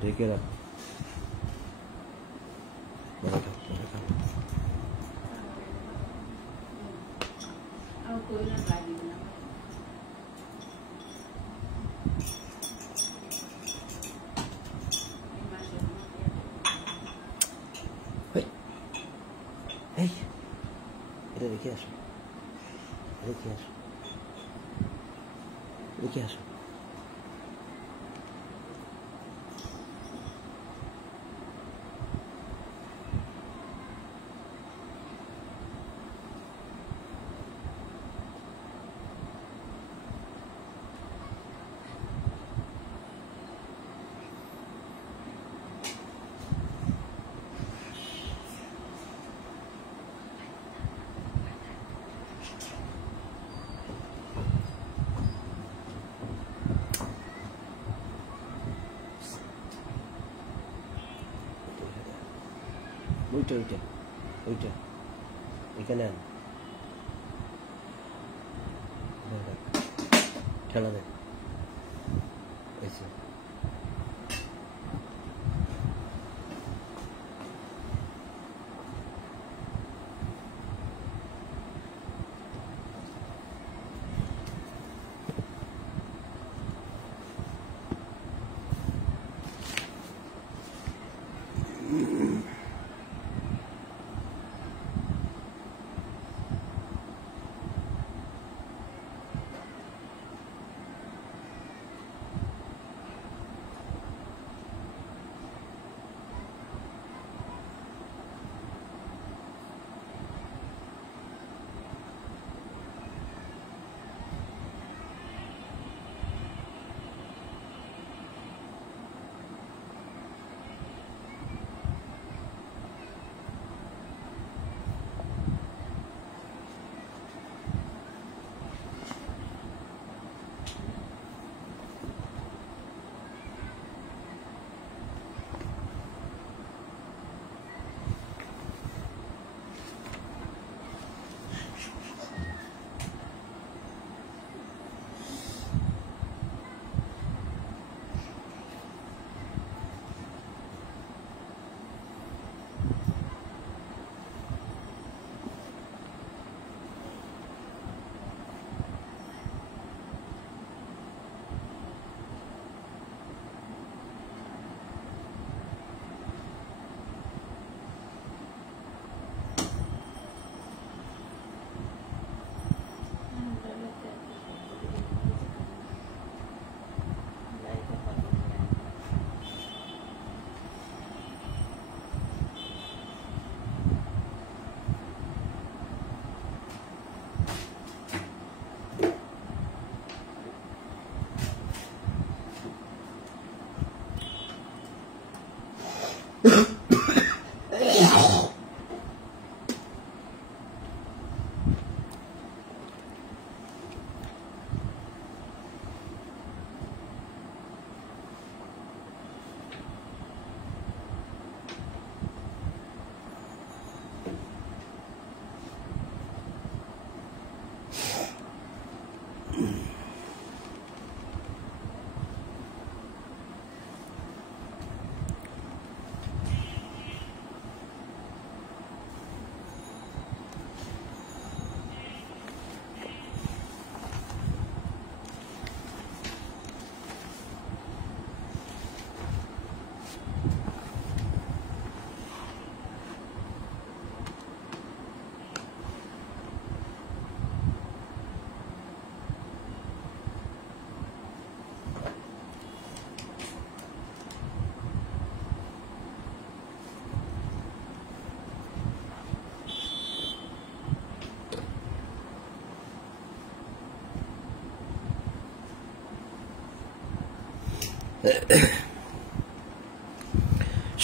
ঢেকে রাখ, এটা রেখে আসো, রেখে আসো, রেখে আসো। ওইটা ওইটা ওইটা এখানে আন, ঠেলা দেন।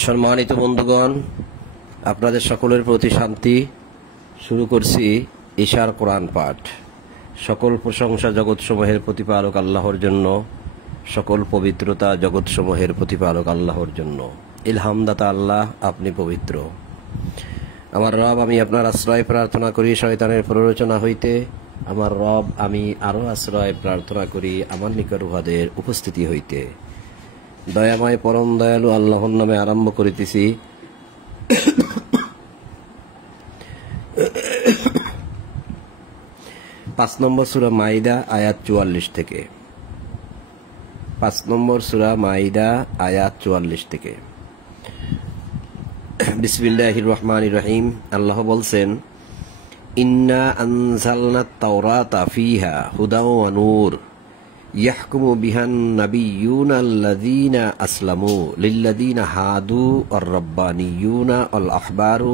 সম্মানিত বন্ধুগণ, আপনাদের সকলের প্রতি শান্তি। শুরু করছি ঈশার কোরআন পাঠ। সকল প্রশংসা জগৎসমূহের প্রতিপালক আল্লাহর জন্য, সকল পবিত্রতা জগৎসমূহের প্রতিপালক আল্লাহর জন্য। ইলহামদাতা আল্লাহ, আপনি পবিত্র। আমার রব, আমি আপনার আশ্রয় প্রার্থনা করি শয়তানের প্ররোচনা হইতে। আমার রব, আমি আরো আশ্রয় প্রার্থনা করি আমার নিকট উহাদের উপস্থিতি হইতে। দয়াময় পরম দয়ালু আল্লাহর নামে আরম্ভ করিতেছি। 5 নম্বর সূরা মাইদা আয়াত 44 থেকে। 5 নম্বর সূরা মাইদা আয়াত 44 থেকে। বিসমিল্লাহির রহমানির রহিম। আল্লাহ বলছেন, ইন্না আনজালনাত তাওরাতা ফিহা হুদাও ওয়া নূর ইয়াহকুমু বিহান নাবিয়্যুনা আল্লাযীনা আসলামু লিল্লাযীনা হাদু ওয়ার রাব্বানিয়্যুনা ওয়াল আহবারু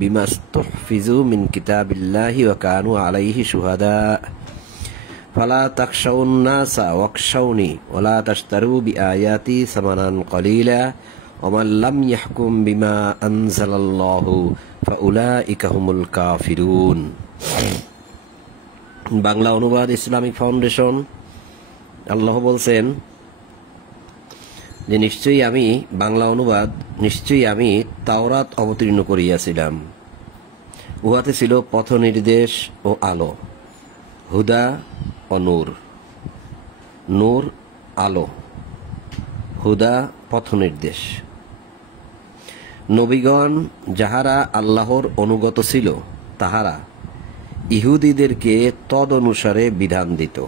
বিমা ইসতুহফিযু মিন কিতাবিল্লাহি ওয়া কানু আলাইহি শুহাদা ফালা তাখশাউন নাসা ওয়াখশাউনি ওয়া লা তাশতারু বিআয়াতি সামানান কলিলা ওয়া মান লাম ইয়াহকুম বিমা আনজালাল্লাহু ফাউলাইকা হুমুল কাফিরুন। বাংলা অনুবাদ ইসলামিক ফাউন্ডেশন। আল্লাহ বলছেন যে নিশ্চয়ই আমি, বাংলা অনুবাদ, নিশ্চয়ই আমি তাওরাত অবতীর্ণ করিয়াছিলাম, উহাতে ছিল পথ নির্দেশ ও আলো, হুদা ও নূর। নূর আলো, হুদা পথ নির্দেশ। নবীগণ যাহারা আল্লাহর অনুগত ছিল তাহারা ইহুদিদেরকে তদ অনুসারে বিধান দিত,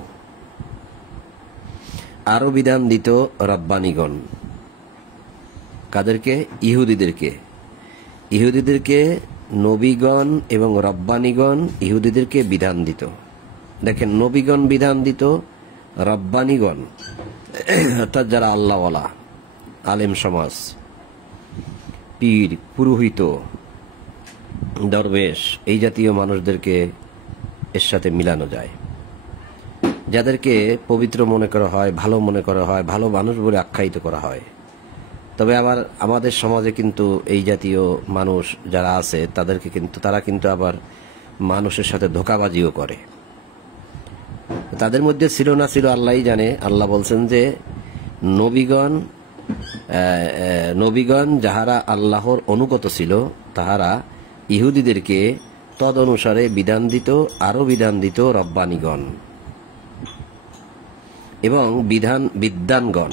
আরো বিধান দিত রব্বানিগণ। কাদেরকে? ইহুদিদেরকে। ইহুদিদেরকে নবীগণ এবং রব্বানিগণ ইহুদিদেরকে বিধান দিত। দেখেন, নবীগণ বিধান দিত, রব্বানিগণ অর্থাৎ যারা আল্লাহওয়ালা, আলেম সমাজ, পীর, পুরোহিত, দরবেশ, এই জাতীয় মানুষদেরকে এর সাথে মিলানো যায়, যাদেরকে পবিত্র মনে করা হয়, ভালো মনে করা হয়, ভালো মানুষ বলে আখ্যায়িত করা হয়। তবে আবার আমাদের সমাজে কিন্তু এই জাতীয় মানুষ যারা আছে তারা কিন্তু আবার মানুষের সাথে ধোঁকাবাজিও করে। তাদের মধ্যে ছিল না ছিল আল্লাহই জানে। আল্লাহ বলছেন যে নবীগণ যাহারা আল্লাহর অনুগত ছিল তাহারা ইহুদিদেরকে তদ অনুসারে বিধান দিত, আরো বিধান দিত রব্বানিগণ এবং বিদ্বানগণ,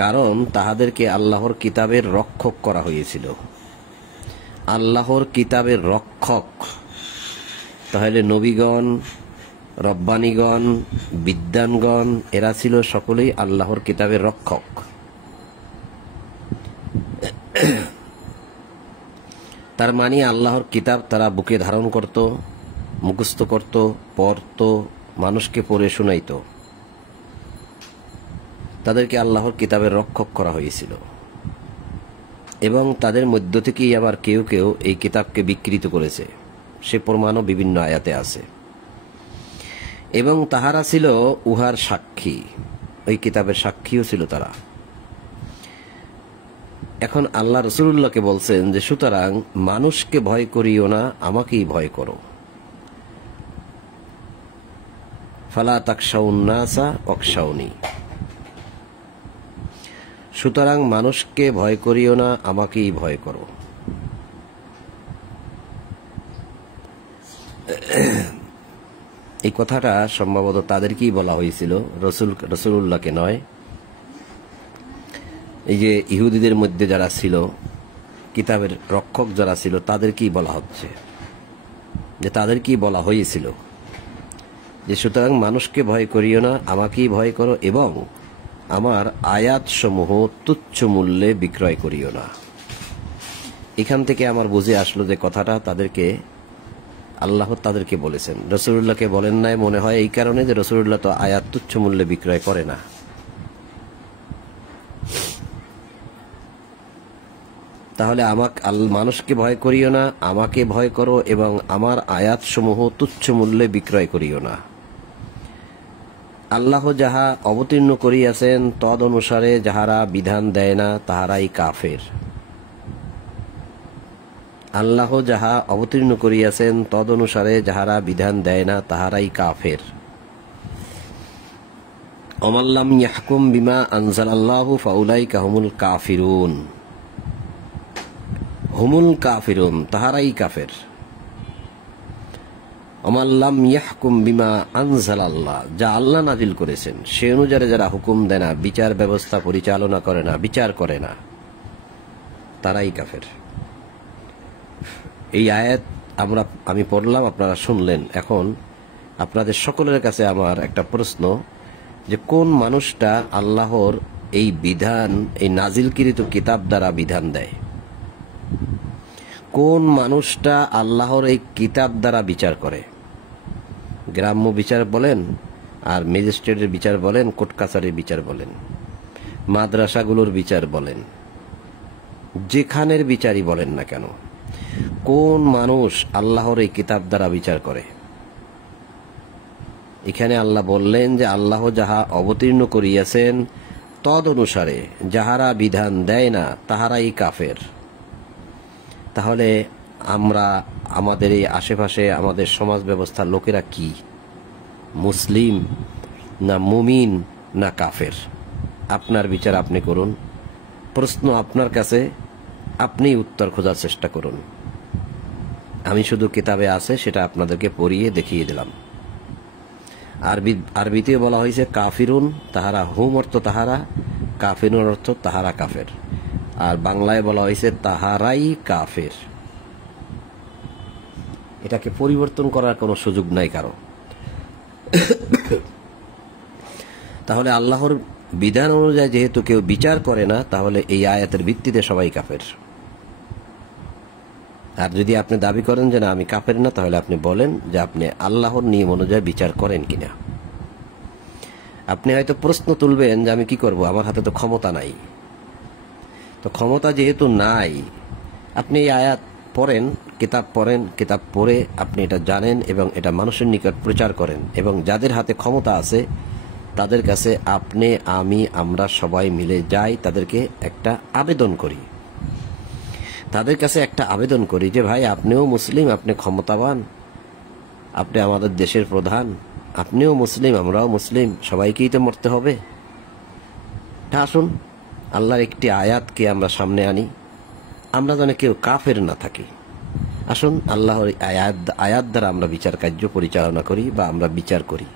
কারণ তাহাদেরকে আল্লাহর কিতাবের রক্ষক করা হয়েছিল। আল্লাহর কিতাবের রক্ষক, তাহলে নবীগণ, রব্বানিগণ, বিদ্বানগণ এরা ছিল সকলেই আল্লাহর কিতাবের রক্ষক। তার মানে আল্লাহর কিতাব তারা বুকে ধারণ করত, মুখস্থ করত, পড়ত, মানুষকে পড়ে শোনাইত। তাদেরকে আল্লাহর কিতাবের রক্ষক করা হয়েছিল এবং তাদের মধ্য থেকেই আবার কেউ কেউ এই কিতাবকে বিকৃত করেছে, সে প্রমাণও বিভিন্ন আয়াতে আছে। এবং তাহারা ছিল উহার সাক্ষী, ওই কিতাবের সাক্ষীও ছিল তারা। এখন আল্লাহ রাসূলুল্লাহকে বলছেন যে সুতরাং মানুষকে ভয় করিও না, আমাকেই ভয় করো। ফালা তাখশাউন নাসা ওয়াখশাউনি। সুতরাং মানুষকে ভয় করিও না, আমাকেই ভয় করো। এই কথাটা সম্ভবত তাদেরকেই বলা হয়েছিল, রাসূলুল্লাহকে নয়। এই যে ইহুদিদের মধ্যে যারা ছিল, কিতাবের রক্ষক যারা ছিল, তাদেরকেই বলা হচ্ছে, যে তাদেরকেই বলা হয়েছিল যে সুতরাং মানুষকে ভয় করিও না, আমাকেই ভয় করো এবং আমার আয়াতসমূহ তুচ্ছ মূল্যে বিক্রয় করিও না। এখান থেকে আমার বুঝে আসলো যে কথাটা আল্লাহ তাদেরকে বলেছেন, রাসূলুল্লাহকে বলেন নাই। মনে হয় এই কারণে যে রাসূলুল্লাহ তো আয়াত তুচ্ছ মূল্যে বিক্রয় করে না। তাহলে মানুষকে ভয় করিও না, আমাকে ভয় করো এবং আমার আয়াতসমূহ তুচ্ছ মূল্যে বিক্রয় করিও না। আল্লাহ যাহা অবতীর্ণ করিয়াছেন তদ অনুসারে যাহারা বিধান দেয় না তাহারাই কাফের। আল্লাহ যাহা অবতীর্ণ করিয়াছেন তদ অনুসারে যাহারা বিধান দেয় না তাহারাই কাফের। ওয়ামাল্লাম ইয়াহকুম বিমা আনজালাল্লাহু ফাউলাইকা হুমুল কাফিরুন। হুমুল কাফিরুন, তাহারাই কাফের। আমাল্লাম ইয়াহকুম বিমা আনজালাল্লাহ, যা আল্লাহ নাজিল করেছেন সে অনুযায়ী যারা হুকুম দেয় না, বিচার ব্যবস্থা পরিচালনা করে না, বিচার করে না, তারাই কাফের। এই আয়াত আমি পড়লাম, আপনারা শুনলেন। এখন আপনাদের সকলের কাছে আমার একটা প্রশ্ন, যে কোন মানুষটা আল্লাহর এই বিধান, এই নাজিলকৃত কিতাব দ্বারা বিধান দেয়? কোন মানুষটা আল্লাহর এই কিতাব দ্বারা বিচার করে? গ্রাম্য বিচার বলেন, আর ম্যাজিস্ট্রেটের বিচার বলেন, কোর্ট কাছারির বিচার বলেন, মাদ্রাসাগুলোর বিচার বলেন, যেখানের বিচারই বলেন না কেন, কোন মানুষ আল্লাহর এই কিতাব দ্বারা বিচার করে? এখানে আল্লাহ বললেন যে আল্লাহ যাহা অবতীর্ণ করিয়াছেন তদ অনুসারে যাহারা বিধান দেয় না তাহারাই কাফের। তাহলে আমরা, আমাদের এই আশেপাশে আমাদের সমাজ ব্যবস্থার লোকেরা কি, মুসলিম না মুমিন না কাফের? আপনার বিচার আপনি করুন। প্রশ্ন আপনার কাছে, আপনি উত্তর খোঁজার চেষ্টা করুন। আমি শুধু কিতাবে আছে সেটা আপনাদেরকে পড়িয়ে দেখিয়ে দিলাম। আরবিতে বলা হয়েছে কাফিরুন, তাহারা হুম অর্থ তাহারা, কাফিরুন অর্থ তাহারা কাফের। আর বাংলায় বলা হয়েছে তাহারাই কাফের। এটাকে পরিবর্তন করার কোনো সুযোগ নাই কারো। তাহলে আল্লাহর বিধান অনুযায়ী যেহেতু কেউ বিচার করে না, তাহলে এই আয়াতের ভিত্তিতে সবাই কাফের। আর যদি আপনি দাবি করেন যে না আমি কাফের না, তাহলে আপনি বলেন যে আপনি আল্লাহর নিয়ম অনুযায়ী বিচার করেন কিনা। আপনি হয়তো প্রশ্ন তুলবেন যে আমি কি করব, আমার হাতে তো ক্ষমতা নাই। তো ক্ষমতা যেহেতু নাই, আপনি এই আয়াত পড়েন, কিতাব পড়েন, কিতাব পড়ে আপনি এটা জানেন এবং এটা মানুষের নিকট প্রচার করেন, এবং যাদের হাতে ক্ষমতা আছে তাদের কাছে আপনি, আমি, আমরা সবাই মিলে যাই, তাদেরকে একটা আবেদন করি, তাদের কাছে একটা আবেদন করি যে ভাই আপনিও মুসলিম, আপনি ক্ষমতাবান, আপনি আমাদের দেশের প্রধান, আপনিও মুসলিম, আমরাও মুসলিম, সবাইকেই তো মরতে হবে। আসুন আল্লাহর একটি আয়াতকে আমরা সামনে আনি, আমরা যেন কেউ কাফের না থাকি। আসুন আল্লাহর আয়াত দ্বারা আমরা বিচার কার্য পরিচালনা করি বা আমরা বিচার করি।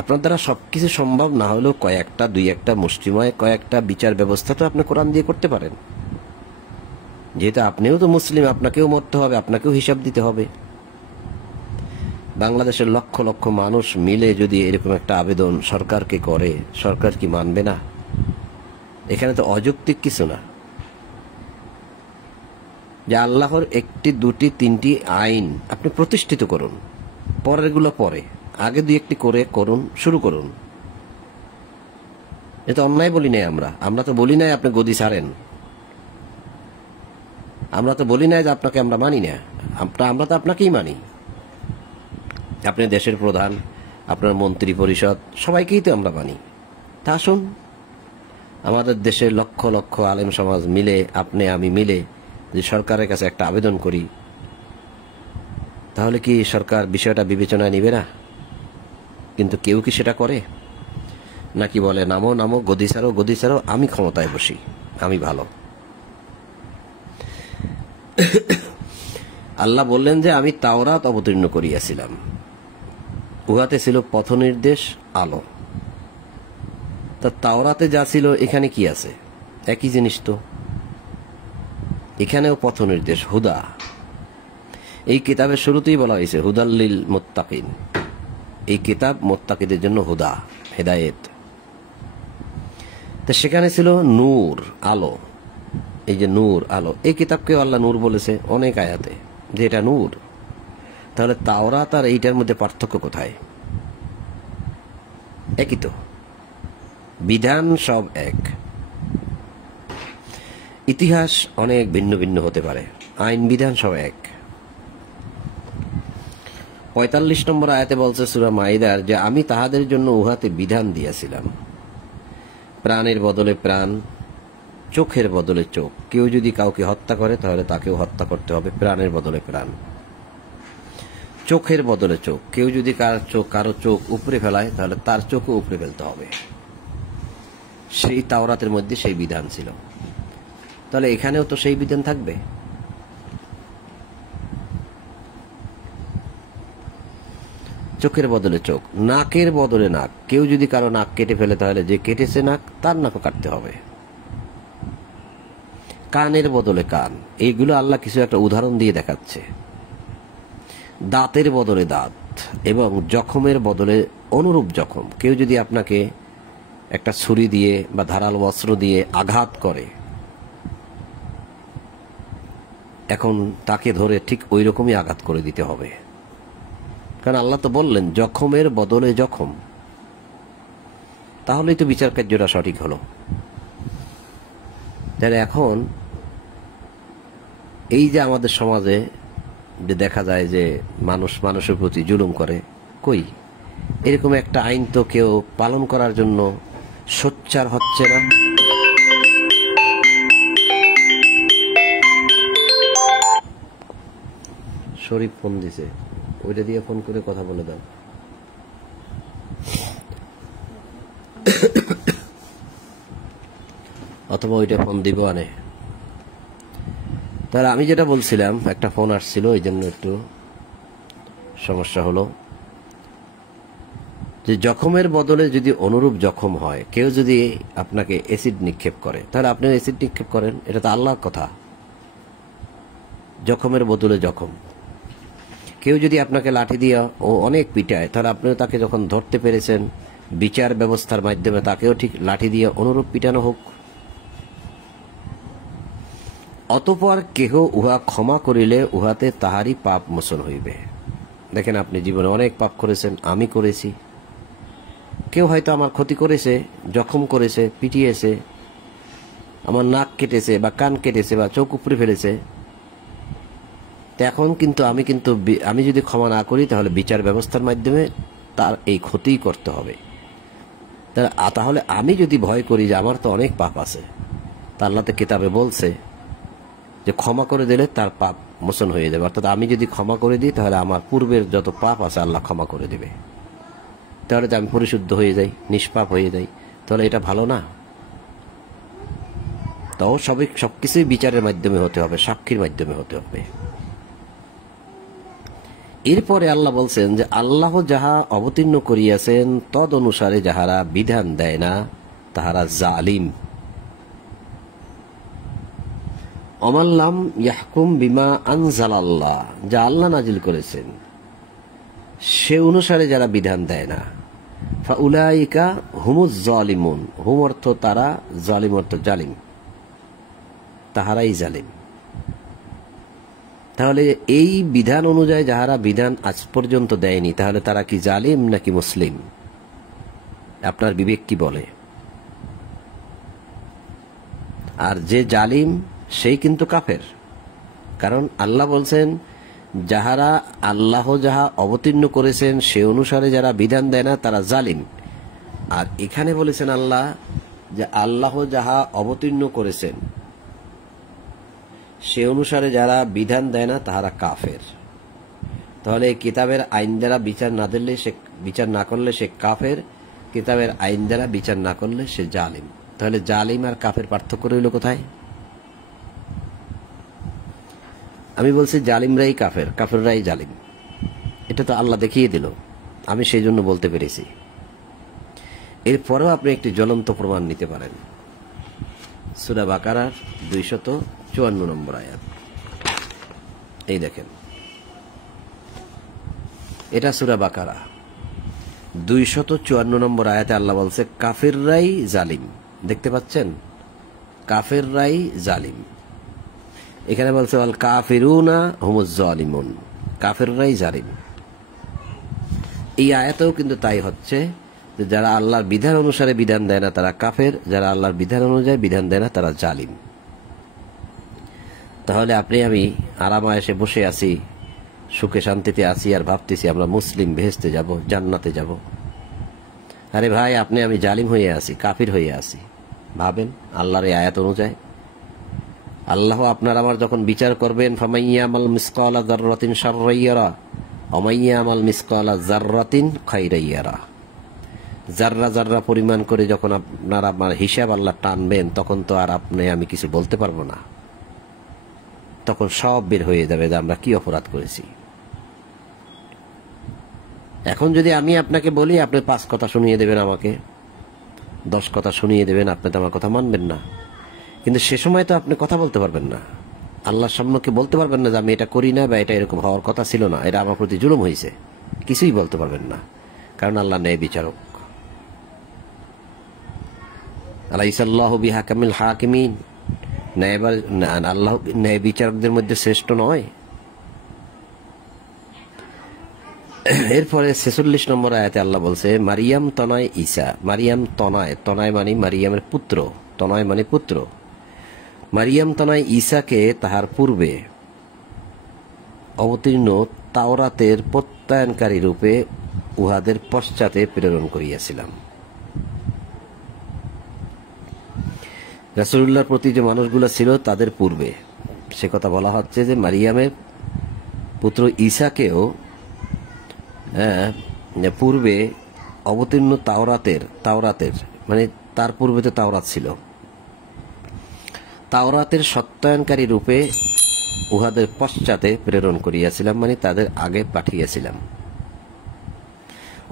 আপনার দ্বারা সবকিছু সম্ভব না হলেও কয়েকটা, দুই একটা মুষ্টিময় কয়েকটা বিচার ব্যবস্থা তো আপনি কোরআন দিয়ে করতে পারেন। যেহেতু আপনিও তো মুসলিম, আপনাকেও মরতে হবে, আপনাকেও হিসাব দিতে হবে। বাংলাদেশের লক্ষ লক্ষ মানুষ মিলে যদি এরকম একটা আবেদন সরকারকে করে, সরকার কি মানবে না? এখানে তো অযৌক্তিক কিছু না। যে আল্লাহর একটি, দুটি, তিনটি আইন আপনি প্রতিষ্ঠিত করুন, পরেরগুলো পরে, আগে দুই একটি করে করুন, শুরু করুন। এটা অন্যায় বলি নাই আমরা তো বলি নাই আপনি গদি ছাড়েন, আমরা তো বলি নাই যে আপনাকে আমরা মানি না, আমরা তো আপনাকেই মানি। আপনি দেশের প্রধান, আপনার মন্ত্রী পরিষদ, সবাইকেই তো আমরা মানি। তা আসুন আমাদের দেশের লক্ষ লক্ষ আলেম সমাজ মিলে, আপনি আমি মিলে যে সরকারের কাছে একটা আবেদন করি, তাহলে কি সরকার বিষয়টা বিবেচনায় নিবে না? কিন্তু কেউ কি সেটা করে? নাকি বলে নামো নামো, গদি ছাড়ো গদি ছাড়ো, আমি ক্ষমতায় বসি, আমি ভালো। আল্লাহ বললেন যে আমি তাওরাত অবতীর্ণ করিয়াছিলাম, উহাতে ছিল পথ নির্দেশ, আলো। তা তাওরাতে যা ছিল এখানে কি আছে? একই জিনিস তো। এখানেও পথ নির্দেশ, হুদা। এই কিতাবের শুরুতেই বলা হয়েছে হুদাল্লিল মুত্তাকিন, এই কিতাব মুত্তাকিদের জন্য হুদা, হেদায়েত। তা সেখানে ছিল নূর, আলো। এই যে নূর, আলো, এই কিতাবকেও আল্লাহ নূর বলেছে অনেক আয়াতে, যে এটা নূর। তাহলে তাওরাত আর এইটার মধ্যে পার্থক্য কোথায়? একই তো, বিধান সব এক। ইতিহাস অনেক ভিন্ন ভিন্ন হতে পারে, আইন বিধান সব এক। ৪৫ নম্বর আয়াতে বলছে সূরা মাইদার যে আমি তাহাদের জন্য উহাতে বিধান দিয়াছিলাম, প্রাণের বদলে প্রাণ, চোখের বদলে চোখ। কেউ যদি কাউকে হত্যা করে তাহলে তাকেও হত্যা করতে হবে, প্রাণের বদলে প্রাণ, চোখের বদলে চোখ। কেউ যদি কারো চোখ উপরে ফেলায় তাহলে তার চোখও উপরে ফেলতে হবে। সেই তাওরাতের মধ্যে সেই বিধান ছিল। তাহলে এখানেও তো সেই বিধান থাকবে। চোখের বদলে চোখ, নাকের বদলে নাক। কেউ যদি কারো নাক কেটে ফেলে তাহলে যে কেটেছে নাক তার নাকও কাটতে হবে। কানের বদলে কান, এইগুলো আল্লাহ কিছু একটা উদাহরণ দিয়ে দেখাচ্ছে। দাঁতের বদলে দাঁত, এবং জখমের বদলে অনুরূপ জখম। কেউ যদি আপনাকে একটা ছুরি দিয়ে বা ধারালো অস্ত্র দিয়ে আঘাত করে, এখন তাকে ধরে ঠিক ওই রকমই আঘাত করে দিতে হবে, কারণ আল্লাহ তো বললেন জখমের বদলে জখম। তাহলেই তো বিচার কার্যটা সঠিক হলো। তাহলে এখন এই যে আমাদের সমাজে যে দেখা যায় যে মানুষ মানুষের প্রতি জুলুম করে, কই এরকম একটা আইন তো কেউ পালন করার জন্য সোচ্চার হচ্ছে না। শরীফ ফোন দিছে, ওইটা দিয়ে ফোন করে কথা বলে দাও। অথবা ওইটা ফোন দিব আনে। তাহলে আমি যেটা বলছিলাম, একটা ফোন আসছিল, এই জন্য একটু সমস্যা হলো, যে জখমের বদলে যদি অনুরূপ জখম হয়, কেউ যদি আপনাকে অ্যাসিড নিক্ষেপ করে তাহলে আপনি অ্যাসিড নিক্ষেপ করেন, এটা তো আল্লাহর কথা। জখমের বদলে জখম। কেউ যদি আপনাকে লাঠি দিয়ে ও অনেক পিটায়, তাহলে আপনিও তাকে যখন ধরতে পেরেছেন বিচার ব্যবস্থার মাধ্যমে তাকেও ঠিক লাঠি দিয়ে অনুরূপ পিটানো হোক। অতঃপর কেহ উহা ক্ষমা করিলে উহাতে তাহারই পাপ মোচন হইবে। দেখেন, আপনি জীবনে অনেক পাপ করেছেন, আমি করেছি। কেউ হয়তো আমার ক্ষতি করেছে, জখম করেছে, পিটিয়েছে, আমার নাক কেটেছে বা কান কেটেছে বা চোখ উপড়ে ফেলেছে। এখন কিন্তু আমি যদি ক্ষমা না করি তাহলে বিচার ব্যবস্থার মাধ্যমে তার এই ক্ষতি করতে হবে। তাহলে আমি যদি ভয় করি যে আমার তো অনেক পাপ আছে, তা আল্লাহ তো কিতাবে বলছে যে ক্ষমা করে দিলে তার পাপ মোচন হয়ে যাবে। অর্থাৎ আমি যদি ক্ষমা করে দিই তাহলে আমার পূর্বের যত পাপ আছে আল্লাহ ক্ষমা করে দিবে। তাহলে তো আমি পরিশুদ্ধ হয়ে যাই, নিষ্পাপ হয়ে যাই। তাহলে এটা ভালো না? তাও সবকিছুই বিচারের মাধ্যমে হতে হবে, সাক্ষীর মাধ্যমে হতে হবে। এরপরে আল্লাহ বলছেন যে আল্লাহ যাহা অবতীর্ণ করিয়াছেন তদ অনুসারে যাহারা বিধান দেয় না তাহারা জালিম। অমাল্লাম ইয়াহকুম বিমা আনজালাল্লাহ, যা আল্লাহ নাজিল করেছেন সে অনুসারে যারা বিধান দেয় না, ফাউলাইকা হুমুজ জালিমুন। হুম অর্থ তারা, জালিম অর্থ জালিম, তাহারাই জালিম। তাহলে এই বিধান অনুযায়ী যাহারা বিধান আজ পর্যন্ত দেয়নি, তাহলে তারা কি জালিম নাকি মুসলিম? আপনার বিবেক কি বলে? আর যে জালিম সেই কিন্তু কাফের, কারণ আল্লাহ বলছেন যাহারা আল্লাহ যাহা অবতীর্ণ করেছেন সে অনুসারে যারা বিধান দেয় না তারা জালিম। আর এখানে বলেছেন আল্লাহ যে আল্লাহ যাহা অবতীর্ণ করেছেন সে অনুসারে যারা বিধান দেয় না তাহারা কাফের। তাহলে কিতাবের আইন দ্বারা বিচার না করলে সে কাফের, কিতাবের আইন দ্বারা বিচার না করলে সে জালিম। তাহলে জালিম আর কাফের পার্থক্য রইল কোথায়? আমি বলছি জালিমরাই কাফের, কাফেররাই জালিম। এটা তো আল্লাহ দেখিয়ে দিল, আমি সেই জন্য বলতে পেরেছি। এরপরেও আপনি একটি জ্বলন্ত প্রমাণ নিতে পারেন। সূরা বাকারার 254 নম্বর আয়াত, এই দেখেন, এটা সূরা বাকারা 254 নম্বর আয়াতে আল্লাহ বলছে কাফেররাই জালিম। দেখতে পাচ্ছেন? কাফেররাই জালিম। এখানে বলছে আল কাফিরুনা হুমুজ জালিমুন, কাফেররাই জালিম। এই আয়াতেও কিন্তু তাই হচ্ছে যে যারা আল্লাহর বিধান অনুসারে বিধান দেয় না তারা কাফের, যারা আল্লাহর বিধান অনুযায়ী বিধান দেয় না তারা জালিম। তাহলে আপনি আমি আরামায়েশে বসে আছি, সুখে শান্তিতে আছি, আর ভাবতেছি আমরা মুসলিম, ভেস্তে যাব, জান্নাতে যাব। আরে ভাই, আপনি আমি জালিম হয়ে আছি, কাফির হয়ে আছি। ভাবেন আল্লাহর এই আয়াত অনুযায়ী আল্লাহ আপনার আমার যখন বিচার করবেন, ফামাইয়ামাল মিসকালা যাররাতিন শাররান ইয়ারা ওয়া মাইয়ামাল মিসকালা যাররাতিন খাইরান ইয়ারা। যাররা যাররা পরিমাণ করে যখন আপনার আমার হিসাব আল্লাহ টানবেন, তখন তো আর আপনি আমি কিছু বলতে পারবো না। তখন সব বের হয়ে যাবে যে আমরা কি অপরাধ করেছি। এখন যদি আমি আপনাকে বলি, আপনি 5 কথা শুনিয়ে দেবেন, আমাকে 10 কথা শুনিয়ে দেবেন, আপনি তো আমার কথা মানবেন না। কিন্তু সে সময় তো আপনি কথা বলতে পারবেন না, আল্লাহর সম্মুখে বলতে পারবেন না যে আমি এটা করি না, বা এটা এরকম হওয়ার কথা ছিল না, এটা আমার প্রতি জুলুম হয়েছে, কিছুই বলতে পারবেন না। কারণ আল্লাহ ন্যায় বিচারক। আলাইসাল্লাহু বিহাকামিল হাকিমিন, আল্লাহ ন্যায় বিচারকদের মধ্যে শ্রেষ্ঠ নয়? এরপরে 46 নম্বর আয়াতে আল্লাহ বলছে, মারিয়াম তনয় ঈসা। মারিয়াম তনয়, তনয় মানে মারিয়ামের পুত্র, তনয় মানে পুত্র। মারিয়াম তনয় ঈসাকে তাহার পূর্বে অবতীর্ণ তাওরাতের প্রত্যয়নকারী রূপে উহাদের পশ্চাতে প্রেরণ করিয়াছিলাম। রাসূলুল্লাহর প্রতি যে মানুষগুলো ছিল তাদের পূর্বে, সে কথা বলা হচ্ছে যে মারিয়ামের পুত্র ঈসাকেও পূর্বে অবতীর্ণ তাওরাতের মানে তার পূর্বে তো তাওরাত ছিল, তাওরাতের সত্যায়নকারী রূপে উহাদের পশ্চাতে প্রেরণ করিয়াছিলাম, মানে তাদের আগে পাঠিয়েছিলাম।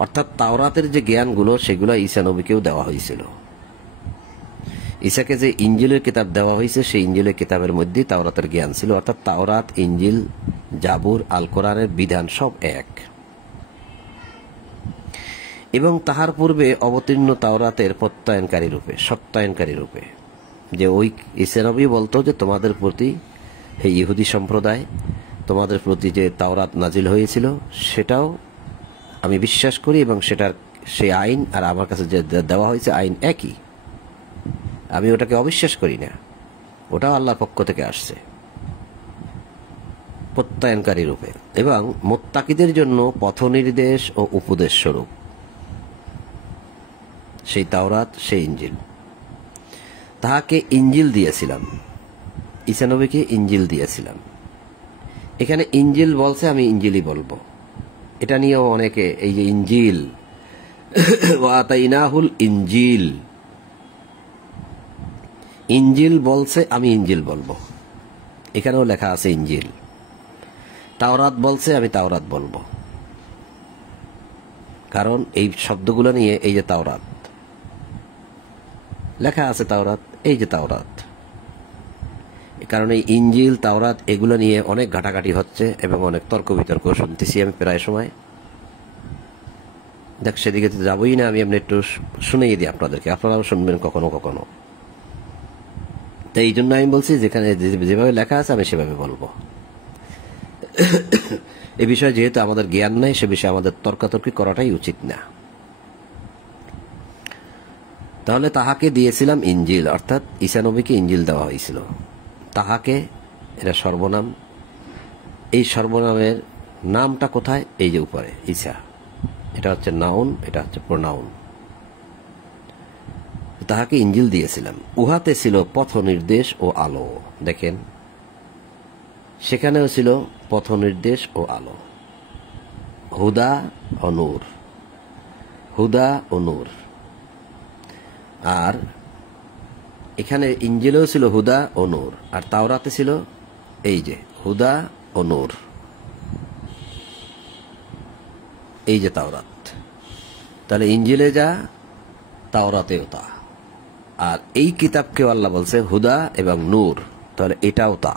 অর্থাৎ তাওরাতের যে জ্ঞানগুলো সেগুলো ঈসা নবীকেও দেওয়া হয়েছিল। ঈসাকে যে ইঞ্জিলের কিতাব দেওয়া হয়েছে, সেই ইঞ্জিলের কিতাবের মধ্যেই তাওরাতের জ্ঞান ছিল। অর্থাৎ তাওরাত, ইঞ্জিল, জাবুর, আল কোরআনের বিধান সব এক। এবং তাহার পূর্বে অবতীর্ণ তাওরাতের প্রত্যয়নকারী রূপে, সত্যায়নকারী রূপে, যে ওই ঈসা নবী বলতো যে তোমাদের প্রতি, হে ইহুদি সম্প্রদায়, তোমাদের প্রতি যে তাওরাত নাজিল হয়েছিল সেটাও আমি বিশ্বাস করি, এবং সেটার সেই আইন আর আমার কাছে যে দেওয়া হয়েছে আইন একই, আমি ওটাকে অবিশ্বাস করি না, ওটাও আল্লাহর পক্ষ থেকে আসছে প্রত্যয়নকারী রূপে, এবং মুত্তাকিদের জন্য পথনির্দেশ ও উপদেশ স্বরূপ সেই তাওরাত, সেই ইঞ্জিল। তাহাকে ইঞ্জিল দিয়েছিলাম, ঈসা নবীকে ইঞ্জিল দিয়েছিলাম। এখানে ইঞ্জিল বলছে, আমি ইঞ্জিলই বলবো। এটা নিয়েও অনেকে এই যে ইঞ্জিল, ওয়াতাইনাহুল ইঞ্জিল, ইঞ্জিল বলছে, আমি ইঞ্জিল বলবো, এখানেও লেখা আছে ইঞ্জিল। তাওরাত বলছে, আমি তাওরাত বলবো, কারণ এই শব্দগুলো নিয়ে, এই যে তাওরাত লেখা আছে, তাওরাত, এই যে তাওরাত, কারণ এই ইঞ্জিল, তাওরাত এগুলো নিয়ে অনেক ঘাটাঘাটি হচ্ছে এবং অনেক তর্ক বিতর্ক শুনতেছি আমি প্রায় সময়। দেখ, সেদিকে তো যাবোই না, আমি এমনি একটু শুনেই দিই আপনাদেরকে, আপনারাও শুনবেন কখনো কখনো। তো এই জন্য আমি বলছি, যেখানে যেভাবে লেখা আছে আমি সেভাবে বলবো। এ বিষয়ে যেহেতু আমাদের জ্ঞান নাই, সে বিষয়ে আমাদের তর্কাতর্কি করাটাই উচিত না। তাহলে তাহাকে দিয়েছিলাম ইঞ্জিল, অর্থাৎ ঈসা নবীকে ইঞ্জিল দেওয়া হয়েছিল। তাহাকে, এটা সর্বনাম, এই সর্বনামের নামটা কোথায়? এই যে উপরে ঈসা, এটা হচ্ছে নাউন, এটা হচ্ছে প্রোনাউন। তাহাকে ইঞ্জিল দিয়েছিলাম, উহাতে ছিল পথ নির্দেশ ও আলো। দেখেন, সেখানেও ছিল পথ নির্দেশ ও আলো, হুদা ও নূর, হুদা ও নূর। আর এখানে ইঞ্জিলেও ছিল হুদা ও নূর, আর তাওরাতে ছিল এই যে হুদা ও নূর, এই যে তাওরাত। তাহলে ইঞ্জিলে যা, তাওরাতেও তা। আর এই কিতাবকেও আল্লাহ বলছে হুদা এবং নূর, তাহলে এটাও তা।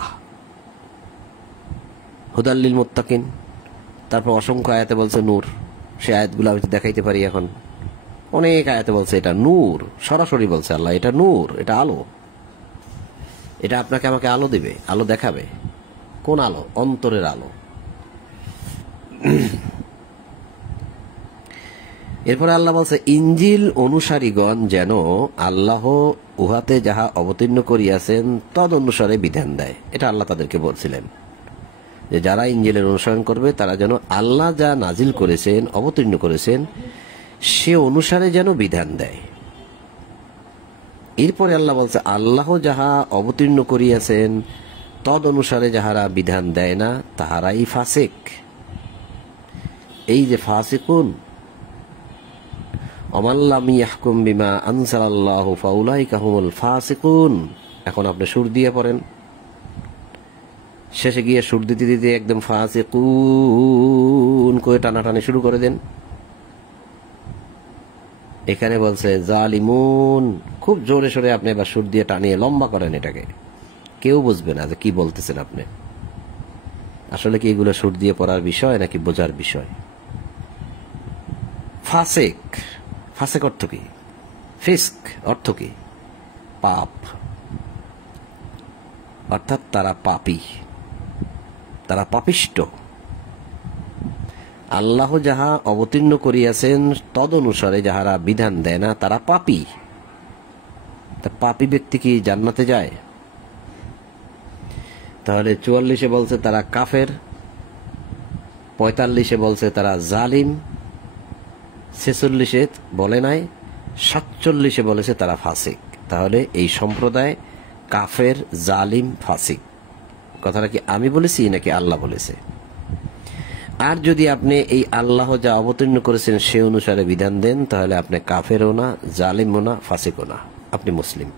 হুদাল্লিল মুত্তাকিন। তারপর অসংখ্য আয়াতে বলছে নূর, সে আয়াতগুলো আমি দেখাইতে পারি এখন। অনেক আয়াতে বলছে এটা নূর, সরাসরি বলছে আল্লাহ এটা নূর, এটা আলো, এটা আপনাকে আমাকে আলো দিবে, আলো দেখাবে। কোন আলো? অন্তরের আলো। এরপরে আল্লাহ বলছে, ইঞ্জিল অনুসারীগণ যেন আল্লাহ উহাতে যাহা অবতীর্ণ করিয়াছেন তদ অনুসারে বিধান দেয়। এটা আল্লাহ তাদেরকে বলছিলেন যে যারা ইঞ্জিলের অনুসরণ করবে তারা যেন আল্লাহ যা নাজিল করেছেন, অবতীর্ণ করেছেন, সে অনুসারে যেন বিধান দেয়। এরপরে আল্লাহ বলছে, আল্লাহ যাহা অবতীর্ণ করিয়াছেন তদ অনুসারে যাহারা বিধান দেয় না তাহারাই ফাসিক। এই যে ফাসিকুন, অমাল্লাম ইয়াহকুম বিমা আনজালাল্লাহু ফাউলাইকা হুমুল ফাসিকুন। এখন আপনি সুর দিয়ে পড়েন, শেষে গিয়ে সুর দিতে দিতে একদম ফাসিকুন করে টানাটানি শুরু করে দেন, এখানে বলছে জালিমুন, খুব জোরে সোরে আপনি এবার সুর দিয়ে টানিয়ে লম্বা করেন এটাকে, কেউ বুঝবে না যে কি বলতেছেন আপনি। আসলে কি এগুলো সুর দিয়ে পড়ার বিষয় নাকি বোঝার বিষয়? ফাসেক, ফাসেক অর্থ কি? ফিস্ক অর্থ কি? পাপ, অর্থাৎ তারা পাপী, তারা পাপিষ্ট। আল্লাহ যাহা অবতীর্ণ করিয়াছেন তদ অনুসারে যাহারা বিধান দেয় না তারা পাপী। তা পাপী ব্যক্তি কি জান্নাতে যায়? তাহলে 44-এ বলছে তারা কাফের, 45-এ বলছে তারা জালিম, 46-এ বলে নাই, 47-এ বলেছে তারা ফাসিক। তাহলে এই সম্প্রদায় কাফের, জালিম, ফাসিক। কথাটা কি আমি বলেছি নাকি আল্লাহ বলেছে? আর যদি আপনি এই আল্লাহ যা অবতীর্ণ করেছেন সে অনুসারে বিধান দেন, তাহলে আপনি কাফেরও না, জালিমও না, ফাসিকও না, আপনি মুসলিম।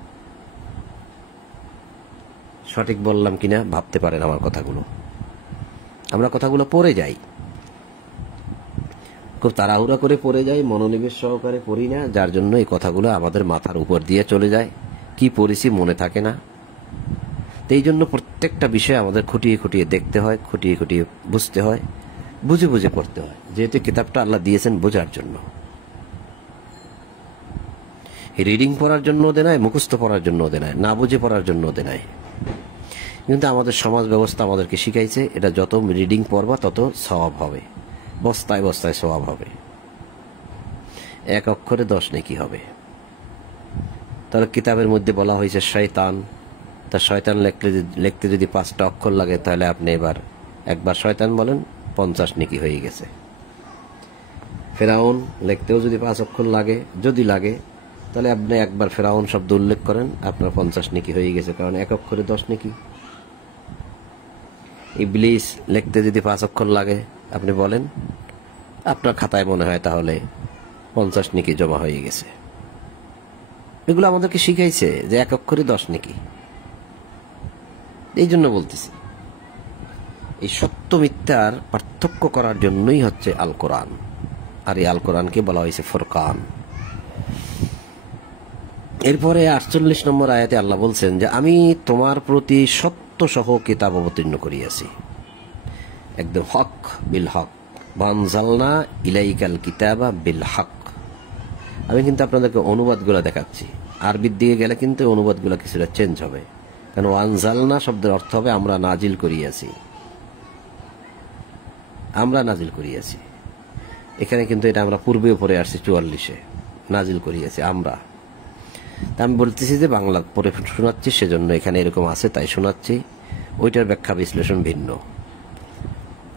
সঠিক বললাম কিনা ভাবতে পারেন আমার কথাগুলো। আমরা কথাগুলো পড়ে যাই, খুব তাড়াহুড়া করে পড়ে যাই, মনোনিবেশ সহকারে পড়ি না, যার জন্য এই কথাগুলো আমাদের মাথার উপর দিয়ে চলে যায়, কি পড়েছি মনে থাকে না। তো এই জন্য প্রত্যেকটা বিষয় আমাদের খুঁটিয়ে খুঁটিয়ে দেখতে হয়, খুঁটিয়ে খুঁটিয়ে বুঝতে হয়, বুঝে বুঝে পড়তে হয়, যেহেতু কিতাবটা আল্লাহ দিয়েছেন বোঝার জন্য। রিডিং পড়ার জন্য ওদের নাই, মুখস্থ পড়ার জন্য ওদের নাই, না বুঝে পড়ার জন্য ওদের নাই। কিন্তু আমাদের সমাজ ব্যবস্থা আমাদেরকে শিখাইছে এটা যত রিডিং পড়বা তত সওয়াব হবে, বস্তায় বস্তায় সওয়াব হবে, 1 অক্ষরে 10 নেকি হবে। তাহলে কিতাবের মধ্যে বলা হয়েছে শয়তান, তা শয়তান লিখতে যদি 5টা অক্ষর লাগে, তাহলে আপনি একবার শয়তান বলেন 50 নেকি হয়ে গেছে। ফেরাউন লিখতেও যদি 5 অক্ষর লাগে, যদি লাগে, তাহলে আপনি একবার ফেরাউন শব্দ উল্লেখ করেন, আপনার 50 নেকি হয়ে গেছে, কারণ 1 অক্ষরে 10 নেকি। ইবলিস লিখতে যদি 5 অক্ষর লাগে, আপনি বলেন, আপনার খাতায় মনে হয় তাহলে 50 নেকি জমা হয়ে গেছে। এগুলো আমাদেরকে শিখাইছে যে 1 অক্ষরে 10 নেকি। এই জন্য বলতেছি, এই সত্য মিথ্যার পার্থক্য করার জন্যই হচ্ছে আল কোরআন, আর এই আল কোরআনকে বলা হয়েছে ফুরকান। এরপরে 48 নম্বর আয়াতে আল্লাহ বলছেন যে আমি তোমার প্রতি সত্য সহ কিতাব অবতীর্ণ করিয়াছি, একদম হক বিল হক, বানজালনা ইলাইকাল কিতাবা বিল হক। আমি কিন্তু আপনাদেরকে অনুবাদগুলো দেখাচ্ছি, আরবির দিকে গেলে কিন্তু অনুবাদগুলো কিছুটা চেঞ্জ হবে, কারণ ওয়ানজালনা শব্দের অর্থ হবে আমরা নাজিল করিয়াছি, আমরা নাজিল করিয়াছি। এখানে কিন্তু এটা আমরা পূর্বেও পড়ে আসছি 44-এ, নাজিল করিয়াছি আমরা। তা আমি বলতেছি যে বাংলা পড়ে শোনাচ্ছি, সেজন্য এখানে এরকম আছে তাই শোনাচ্ছি, ওইটার ব্যাখ্যা বিশ্লেষণ ভিন্ন।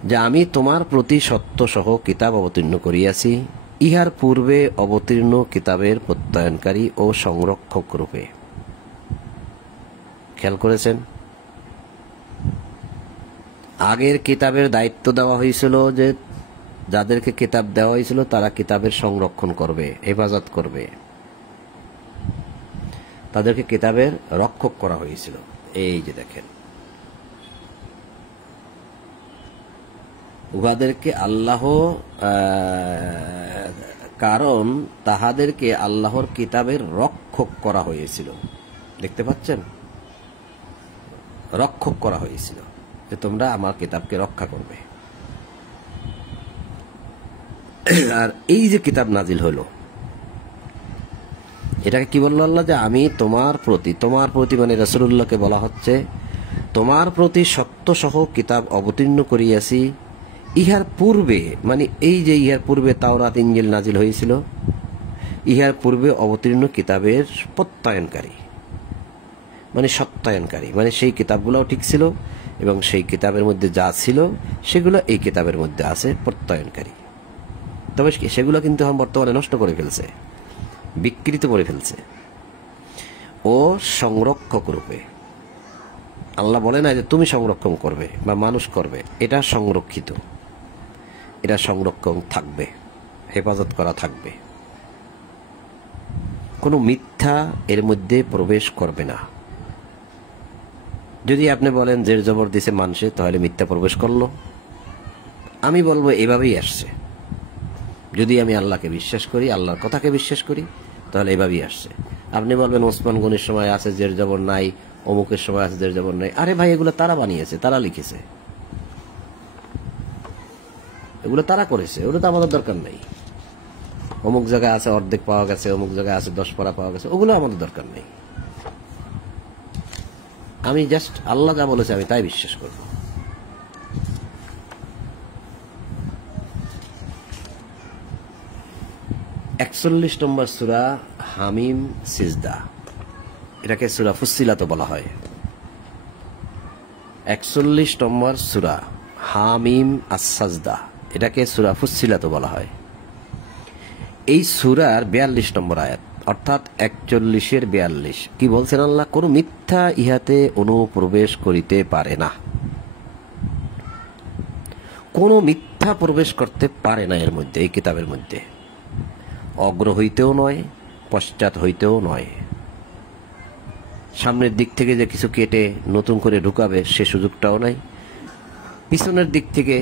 যে আমি তোমার প্রতি সত্য সহ কিতাব অবতীর্ণ করিয়াছি, ইহার পূর্বে অবতীর্ণ কিতাবের প্রত্যয়নকারী ও সংরক্ষক রূপে। খেয়াল করেছেন, আগের কিতাবের দায়িত্ব দেওয়া হয়েছিল যে যাদেরকে কিতাব দেওয়া হয়েছিল তারা কিতাবের সংরক্ষণ করবে, হেফাজত করবে, তাদেরকে কিতাবের রক্ষক করা হয়েছিল। এই যে দেখেন, উহাদেরকে আল্লাহ, কারণ তাহাদেরকে আল্লাহর কিতাবের রক্ষক করা হয়েছিল। দেখতে পাচ্ছেন, রক্ষক করা হয়েছিল যে তোমরা আমার কিতাবকে রক্ষা করবে। আর এই যে কিতাব নাজিল হলো, এটাকে কি বললো আল্লাহ? যে আমি তোমার প্রতি মানে রাসূলুল্লাহকে বলা হচ্ছে, তোমার প্রতি সত্য সহ কিতাব অবতীর্ণ করিয়াছি, ইহার পূর্বে, মানে এই যে ইহার পূর্বে তাওরাত ইনজিল নাজিল হয়েছিল, ইহার পূর্বে অবতীর্ণ কিতাবের প্রত্যয়নকারী, মানে সত্যায়নকারী, মানে সেই কিতাবগুলোও ঠিক ছিল এবং সেই কিতাবের মধ্যে যা ছিল সেগুলো এই কিতাবের মধ্যে আছে, প্রত্যয়নকারী। তবে সেগুলো কিন্তু বর্তমানে নষ্ট করে ফেলছে, বিকৃত করে ফেলছে। ও সংরক্ষক রূপে, আল্লাহ বলে না যে তুমি সংরক্ষণ করবে বা মানুষ করবে, এটা সংরক্ষিত, এটা সংরক্ষণ থাকবে, হেফাজত করা থাকবে, কোনো মিথ্যা এর মধ্যে প্রবেশ করবে না। যদি আপনি বলেন জের জবর দিছে মানুষে, তাহলে মিথ্যা প্রবেশ করলো। আমি বলবো এভাবেই আসছে, যদি আমি আল্লাহকে বিশ্বাস করি, আল্লাহর কথাকে বিশ্বাস করি, তাহলে এভাবেই আসছে। আপনি বলবেন ওসমান গনির সময় আছে জের জবর নাই, অমুকের সময় আছে জের জবর নাই। আরে ভাই, এগুলো তারা বানিয়েছে, তারা লিখেছে, এগুলো তারা করেছে, ওগুলো তো আমাদের দরকার নেই। অমুক জায়গায় আছে অর্ধেক পাওয়া গেছে, অমুক জায়গায় আছে 10 পারা পাওয়া গেছে, ওগুলো আমাদের দরকার নেই। আমি জাস্ট আল্লাহ যা বলেছে আমি তাই বিশ্বাস করব। একচল্লিশ নম্বর সূরা হামিম সিজদা, এটাকে সূরা ফুসসিলাত বলা হয়। 41 নম্বর সূরা হামিম আস-সাজদা, এটাকে সূরা ফুসসিলাত বলা হয়। এই সূরার 42 নম্বর আয়াত, অর্থাৎ 41-এর 42। কি বলছেন আল্লাহ? কোন মিথ্যা ইহাতে অনুপ্রবেশ করিতে পারে না, কোন মিথ্যা প্রবেশ করতে পারে না এর মধ্যে, এই কিতাবের মধ্যে। অগ্র হইতেও নয়, পশ্চাৎ হইতেও নয়। সামনের দিক থেকে যে কিছু কেটে নতুন করে ঢুকাবে সে সুযোগটাও নাই। পিছনের দিক থেকে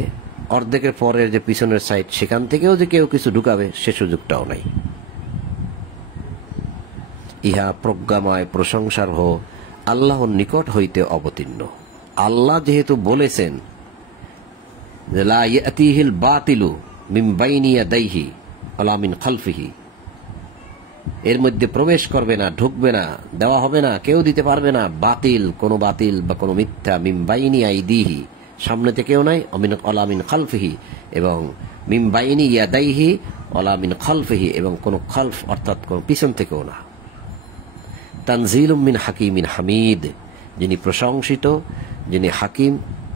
অর্ধেকের পরের যে পিছনের সাইড, সেখান থেকেও যে কেউ কিছু ঢুকাবে সে সুযোগটাও নাই। ইহা প্রজ্ঞাময় প্রশংসার্হ, আল্লাহর নিকট হইতে অবতীর্ণ। আল্লাহ যেহেতু বলেছেন যে লা ইয়াতিহিল বাতিলু মিন বাইনি ইয়াদাইহি ওয়ালা মিন খালফিহি, এর মধ্যে প্রবেশ করবে না, ঢুকবে না, দেওয়া হবে না, কেউ দিতে পারবে না বাতিল, কোনো বাতিল বা কোনো মিথ্যা। মিন বাইনি আইদিহি, সামনে থেকেও নাই, ওয়ালা মিন খালফিহি, এবং মিন বাইনি ইয়াদাইহি ওয়ালা মিন খালফিহি, এবং কোনো খালফ অর্থাৎ কোনো পিছন থেকেও না। তানজিলুম মিন হাকিমিন হামিদ, যিনি প্রশংসিত, যিনি হাকিম,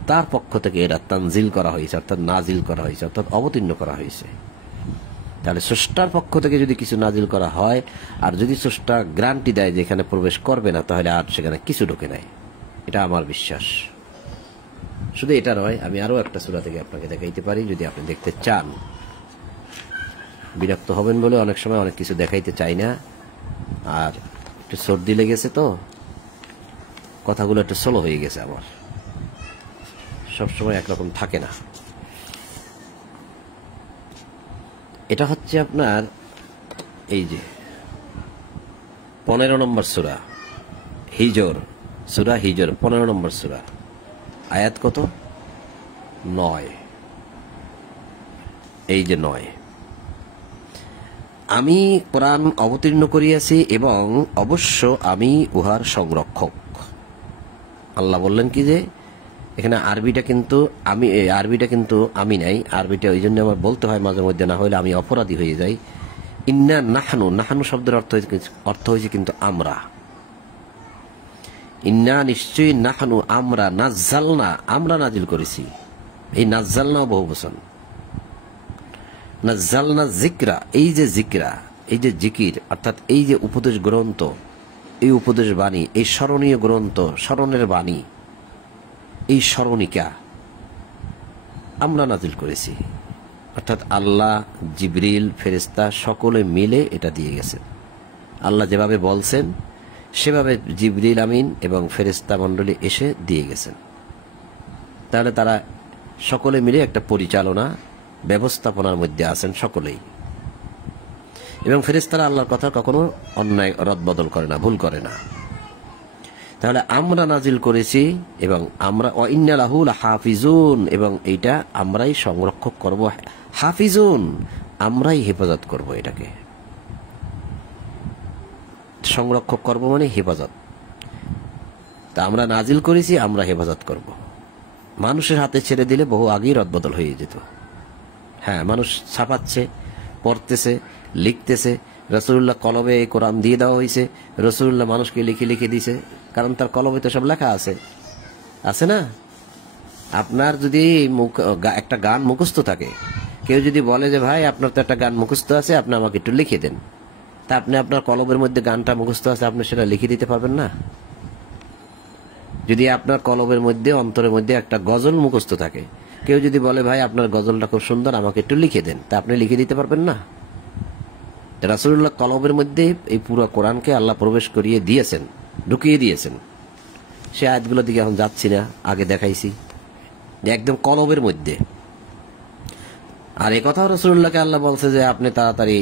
তার পক্ষ থেকে এটা তানজিল করা হয়েছে, অর্থাৎ নাজিল করা হয়েছে, অর্থাৎ অবতীর্ণ করা হয়েছে। তাহলে স্রষ্টার পক্ষ থেকে যদি কিছু নাজিল করা হয়, আর যদি স্রষ্টা গ্যারান্টি দেয় যে এখানে প্রবেশ করবে না, তাহলে আর সেখানে কিছু ঢোকে নাই। এটা আমার বিশ্বাস। শুধু এটা নয়, আমি আরো একটা সূরা থেকে আপনাকে দেখাইতে পারি যদি আপনি দেখতে চান। বিরক্ত হবেন বলে অনেক সময় অনেক কিছু দেখাইতে চাই না, আর একটু সর্দি লেগেছে তো কথাগুলো একটু স্লো হয়ে গেছে, আমার সবসময় একরকম থাকে না। এটা হচ্ছে আপনার এই যে 15 নম্বর সূরা হিজর, সূরা হিজর 15 নম্বর সূরা, আয়াত কত? 9। এই যে 9, আমি কোরআন অবতীর্ণ করিয়াছি এবং অবশ্য আমি উহার সংরক্ষক। আল্লাহ বললেন কি যে এখানে আরবিটা কিন্তু আমি নাই, আরবিটা ওই জন্য আমার বলতে হয় মাঝে মধ্যে, না হলে আমি অপরাধী হয়ে যাই। ইন্না নাহনু, নাহনু শব্দের অর্থ হয়েছে কিন্তু আমরা। ইন্না নিশ্চয়ই, নাহনু আমরা, নাজ্জালনা আমরা নাজিল করেছি। এই নাজ্জালনা বহু বচন। নাজ্জালনা জিকরা, এই যে জিকরা, এই যে জিকির, অর্থাৎ এই যে উপদেশ গ্রন্থ, এই উপদেশ বাণী, এই স্মরণীয় গ্রন্থ, স্মরণের বাণী, এই স্মরণিকা আমরা নাজিল করেছি। অর্থাৎ আল্লাহ, জিবরিল, ফেরেশতা সকলে মিলে এটা দিয়ে গেছেন। আল্লাহ যেভাবে বলছেন সেভাবে জিবরিল আমিন এবং ফেরেশতা মণ্ডলী এসে দিয়ে গেছেন। তাহলে তারা সকলে মিলে একটা পরিচালনা ব্যবস্থাপনার মধ্যে আছেন সকলেই, এবং ফেরেশতারা আল্লাহর কথা কখনো অন্যায় রদবদল করে না, ভুল করে না। তাহলে আমরা নাজিল করেছি এবং আমরা ওয়াইন্না লাহু লাহাফিজুন, এবং এইটা আমরাই সংরক্ষক করব। হাফিজুন, আমরাই হেফাজত করব, এটাকে সংরক্ষক করব মানে হেফাজত। তা আমরা নাজিল করেছি, আমরা হেফাজত করব। মানুষের হাতে ছেড়ে দিলে বহু আগেই রদবদল হয়ে যেত। হ্যাঁ, মানুষ ছাপাচ্ছে, পড়তেছে, লিখতেছে। রাসূলুল্লাহ কলবে এই কোরআন দিয়ে দেওয়া হয়েছে, রাসূলুল্লাহ মানুষকে লিখে লিখে দিছে, কারণ তার কলবে তো সব লেখা আছে, আছে না? আপনার যদি একটা গান মুখস্থ থাকে, কেউ যদি বলে যে ভাই আপনার তো একটা গান মুখস্থ আছে, আপনি আমাকে একটু লিখে দেন, তা আপনি আপনার কলবের মধ্যে গানটা মুখস্থ আছে, আপনি সেটা লিখে দিতে পারবেন না? যদি আপনার কলবের মধ্যে, অন্তরের মধ্যে একটা গজল মুখস্থ থাকে, কেউ যদি বলে ভাই আপনার গজলটা খুব সুন্দর, আমাকে একটু লিখে দেন, তা আপনি লিখে দিতে পারবেন না? রাসূলুল্লাহ কলবের মধ্যে এই পুরো কোরআনকে আল্লাহ প্রবেশ করিয়ে দিয়েছেন, ঢুকিয়ে দিয়েছেন। সে আয়াতগুলোর দিকে এখন যাচ্ছি না, আগে দেখাইছি যে একদম কলবের মধ্যে। আর এই কথা রাসূলুল্লাহকে আল্লাহ বলছে যে আপনি তাড়াতাড়ি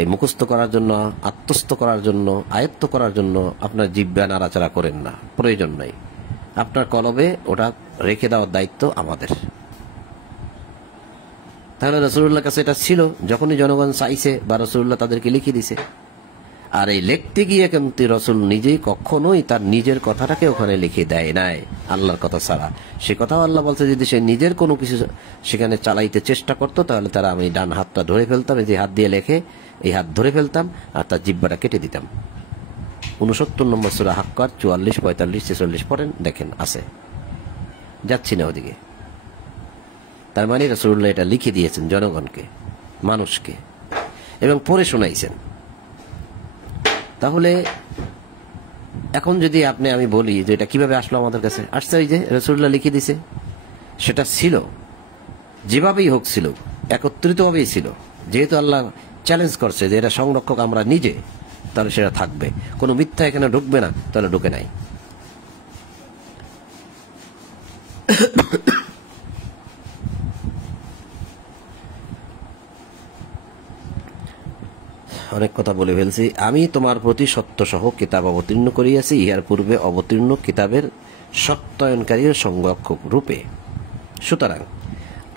এই মুখস্থ করার জন্য, আত্মস্থ করার জন্য, আয়ত্ত করার জন্য আপনার জিহ্বা নাড়াচাড়া করেন না, প্রয়োজন নাই। আপনার কলবে ওটা রেখে দেওয়ার দায়িত্ব আমাদের। তাহলে রাসূলুল্লাহর কাছে এটা ছিল, যখনই জনগণ চাইছে বা রাসূলুল্লাহ তাদেরকে লিখে দিছে। আর এই লিখতে গিয়ে কিন্তু রাসূল নিজেই কখনোই তার নিজের কথাটাকে ওখানে লিখে দেয় নাই আল্লাহর কথা ছাড়া। সে কথাও আল্লাহ বলছে যদি সে নিজের কোনো কিছু সেখানে চালাইতে চেষ্টা করতো তাহলে তারা আমি ডান হাতটা ধরে ফেলতাম, যে হাত দিয়ে লেখে এই হাত ধরে ফেলতাম আর তার জিহ্বাটা কেটে দিতাম। 69 নম্বর সূরা হাক্কার 44, 45, 46 পড়েন, দেখেন আছে। যাচ্ছি না ওদিকে। তার মানে রাসূলুল্লাহ এটা লিখে দিয়েছেন জনগণকে, মানুষকে, এবং পড়ে শোনাইছেন। তাহলে এখন যদি আমি বলি যে এটা কিভাবে আসলো আমাদের কাছে, আসছে ওই যে রাসূলুল্লাহ লিখে দিছে, সেটা ছিল যেভাবেই হোক, ছিল একত্রিতভাবেই ছিল। যেহেতু আল্লাহ চ্যালেঞ্জ করছে যে এটা সংরক্ষক আমরা নিজে, তাহলে সেটা থাকবে, কোনো মিথ্যা এখানে ঢুকবে না, তাহলে ঢুকে নাই। অনেক কথা বলে ফেলছি। আমি তোমার প্রতি সত্যসহ কিতাব অবতীর্ণ করিয়াছি, ইহার পূর্বে অবতীর্ণ কিতাবের সত্যায়নকারী ও সংরক্ষক রূপে। সুতরাং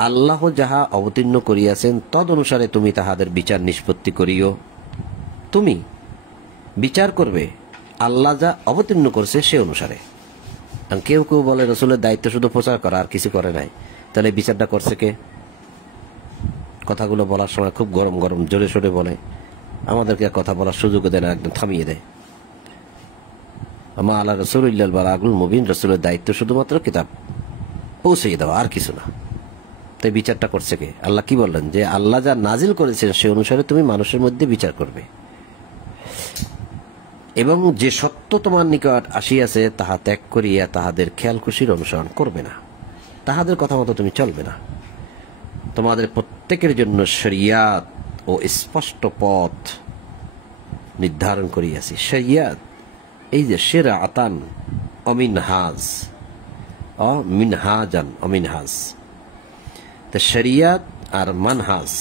আল্লাহ যাহা অবতীর্ণ করিয়াছেন তদ অনুসারে তুমি তাহাদের বিচার নিষ্পত্তি করিও। তুমি বিচার করবে আল্লাহ যা অবতীর্ণ করছে সে অনুসারে। কেউ কেউ বলে রাসূলের দায়িত্ব শুধু প্রচার করা, আর কিছু করে নাই। তাহলে বিচারটা করছে কে? কথাগুলো বলার সময় খুব গরম গরম জোরে সোরে বলে, আমাদেরকে কথা বলার সুযোগ দেয় না, একদম থামিয়ে দেয়। আমা আল্লাহ রাসূল ইল্লাল বালাগুল মুবিন, রাসূলের দায়িত্ব শুধুমাত্র কিতাব পৌঁছে দেওয়া, আর কিছু না। তাই বিচারটা করছে কে? আল্লাহ কি বললেন? যে আল্লাহ যা নাজিল করেছেন সে অনুসারে তুমি মানুষের মধ্যে বিচার করবে, এবং যে সত্য তোমার নিকট আসিয়াছে তাহা ত্যাগ করিয়া তাহাদের খেয়াল খুশির অনুসরণ করবে না, তাহাদের কথা মতো তুমি চলবে না। তোমাদের প্রত্যেকের জন্য শরিয়াত ও স্পষ্ট পথ নির্ধারণ করিয়াছি। শরিয়াত এই যে শিরআতান অমিনহাজ, মিনহাজান অমিনহাজ। তো শরিয়াত আর মানহাজ,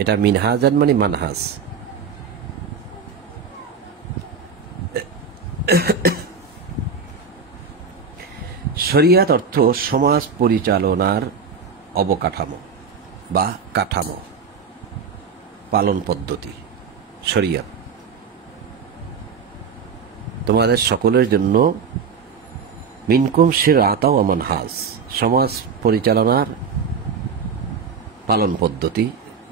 এটা মিনহাজান মানে মানহাজ। শরিয়াত অর্থ সমাজ পরিচালনার অবকাঠামো বা কাঠামো, পালন পদ্ধতি। শরিয়াত তোমাদের সকলের জন্য মিনকুম শিরআতা ওয়া মানহাজ, সমাজ পরিচালনার পালন পদ্ধতি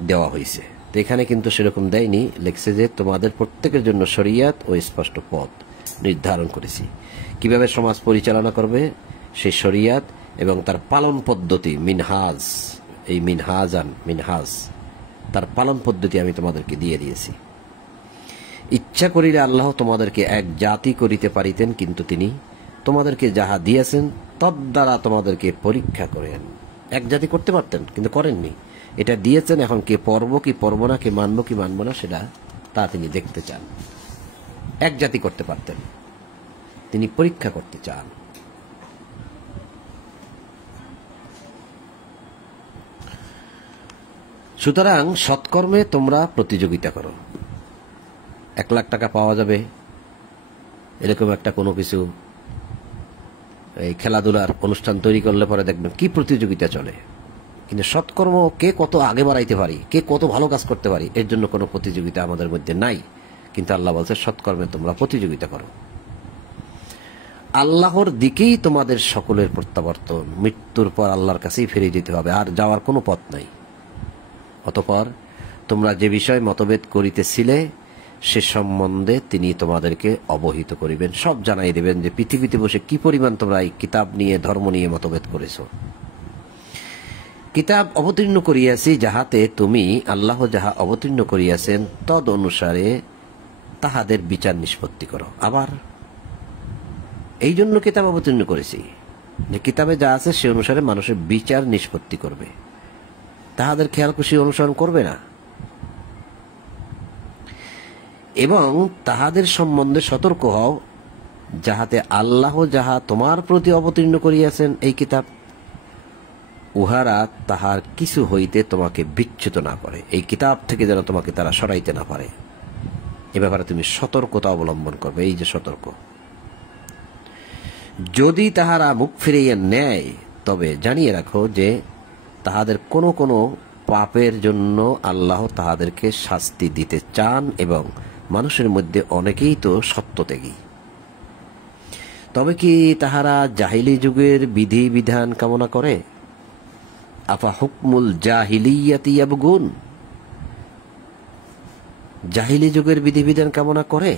দেওয়া হয়েছে। তো এখানে কিন্তু সেরকম দেয়নি, লিখছে যে তোমাদের প্রত্যেকের জন্য শরিয়াত ও স্পষ্ট পথ নির্ধারণ করেছি। কিভাবে সমাজ পরিচালনা করবে সেই শরিয়াত এবং তার পালন পদ্ধতি, মিনহাজ, এই মিনহাজ তার পালন পদ্ধতি আমি তোমাদেরকে দিয়ে দিয়েছি। ইচ্ছা করিলে আল্লাহ তোমাদেরকে এক জাতি করিতে পারিতেন, কিন্তু তিনি তোমাদেরকে যাহা দিয়েছেন তদ্বারা তোমাদেরকে পরীক্ষা করেন। এক জাতি করতে পারতেন, কিন্তু করেননি। এটা দিয়েছেন, এখন কে পড়ব কি পড়ব না, কে মানব কি মানব না, সেটা তা তিনি দেখতে চান। এক জাতি করতে পারতেন, তিনি পরীক্ষা করতে চান। সুতরাং সৎকর্মে তোমরা প্রতিযোগিতা করো। 1 লাখ টাকা পাওয়া যাবে এরকম একটা কোনো কিছু এই খেলাধুলার অনুষ্ঠান তৈরি করলে পরে দেখবেন কি প্রতিযোগিতা চলে। কিন্তু সৎকর্ম কে কত আগে বাড়াইতে পারি, কে কত ভালো কাজ করতে পারি, এর জন্য কোনো প্রতিযোগিতা আমাদের মধ্যে নাই। কিন্তু আল্লাহ বলছে সৎকর্মে তোমরা প্রতিযোগিতা করো। আল্লাহর দিকেই তোমাদের সকলের প্রত্যাবর্তন, মৃত্যুর পর আল্লাহর কাছেই ফিরে যেতে হবে, আর যাওয়ার কোনো পথ নাই। অতঃপর তোমরা যে বিষয় মতভেদ করিতেছিলে সে সম্বন্ধে তিনি তোমাদেরকে অবহিত করিবেন, সব জানাই দেবেন যে পৃথিবীতে বসে কি পরিমাণ তোমরা এই কিতাব নিয়ে, ধর্ম নিয়ে মতভেদ করেছ। কিতাব অবতীর্ণ করিয়াছি যাহাতে তুমি আল্লাহ যাহা অবতীর্ণ করিয়াছেন তদ অনুসারে তাহাদের বিচার নিষ্পত্তি করো। আবার এই জন্য কিতাব অবতীর্ণ করেছি যে কিতাবে যা আছে সে অনুসারে মানুষের বিচার নিষ্পত্তি করবে, তাহাদের খেয়াল খুশি অনুসরণ করবে না, এবং তাহাদের সম্বন্ধে সতর্ক হও যাহাতে আল্লাহ যাহা তোমার প্রতি অবতীর্ণ করিয়াছেন এই কিতাব উহারা তাহার কিছু হইতে তোমাকে বিচ্যুত না করে, এই কিতাব থেকে যেন তোমাকে তারা সরাইতে না পারে। এ ব্যাপারে তুমি সতর্কতা অবলম্বন করবে। এই যে সতর্ক, যদি তাহারা মুখ ফিরাইয়া নেয় তবে জানিয়ে রাখো যে তাহাদের কোনো কোনো পাপের জন্য আল্লাহ তাহাদেরকে শাস্তি দিতে চান, এবং মানুষের মধ্যে অনেকেই তো সত্যত্যাগী। তবে কি তাহারা জাহিলি যুগের বিধি বিধান কামনা করে? আফা হুকমুল জাহিলিয়াতি ইয়াবগুন, জাহিলি যুগের বিধিবিধান কামনা করে?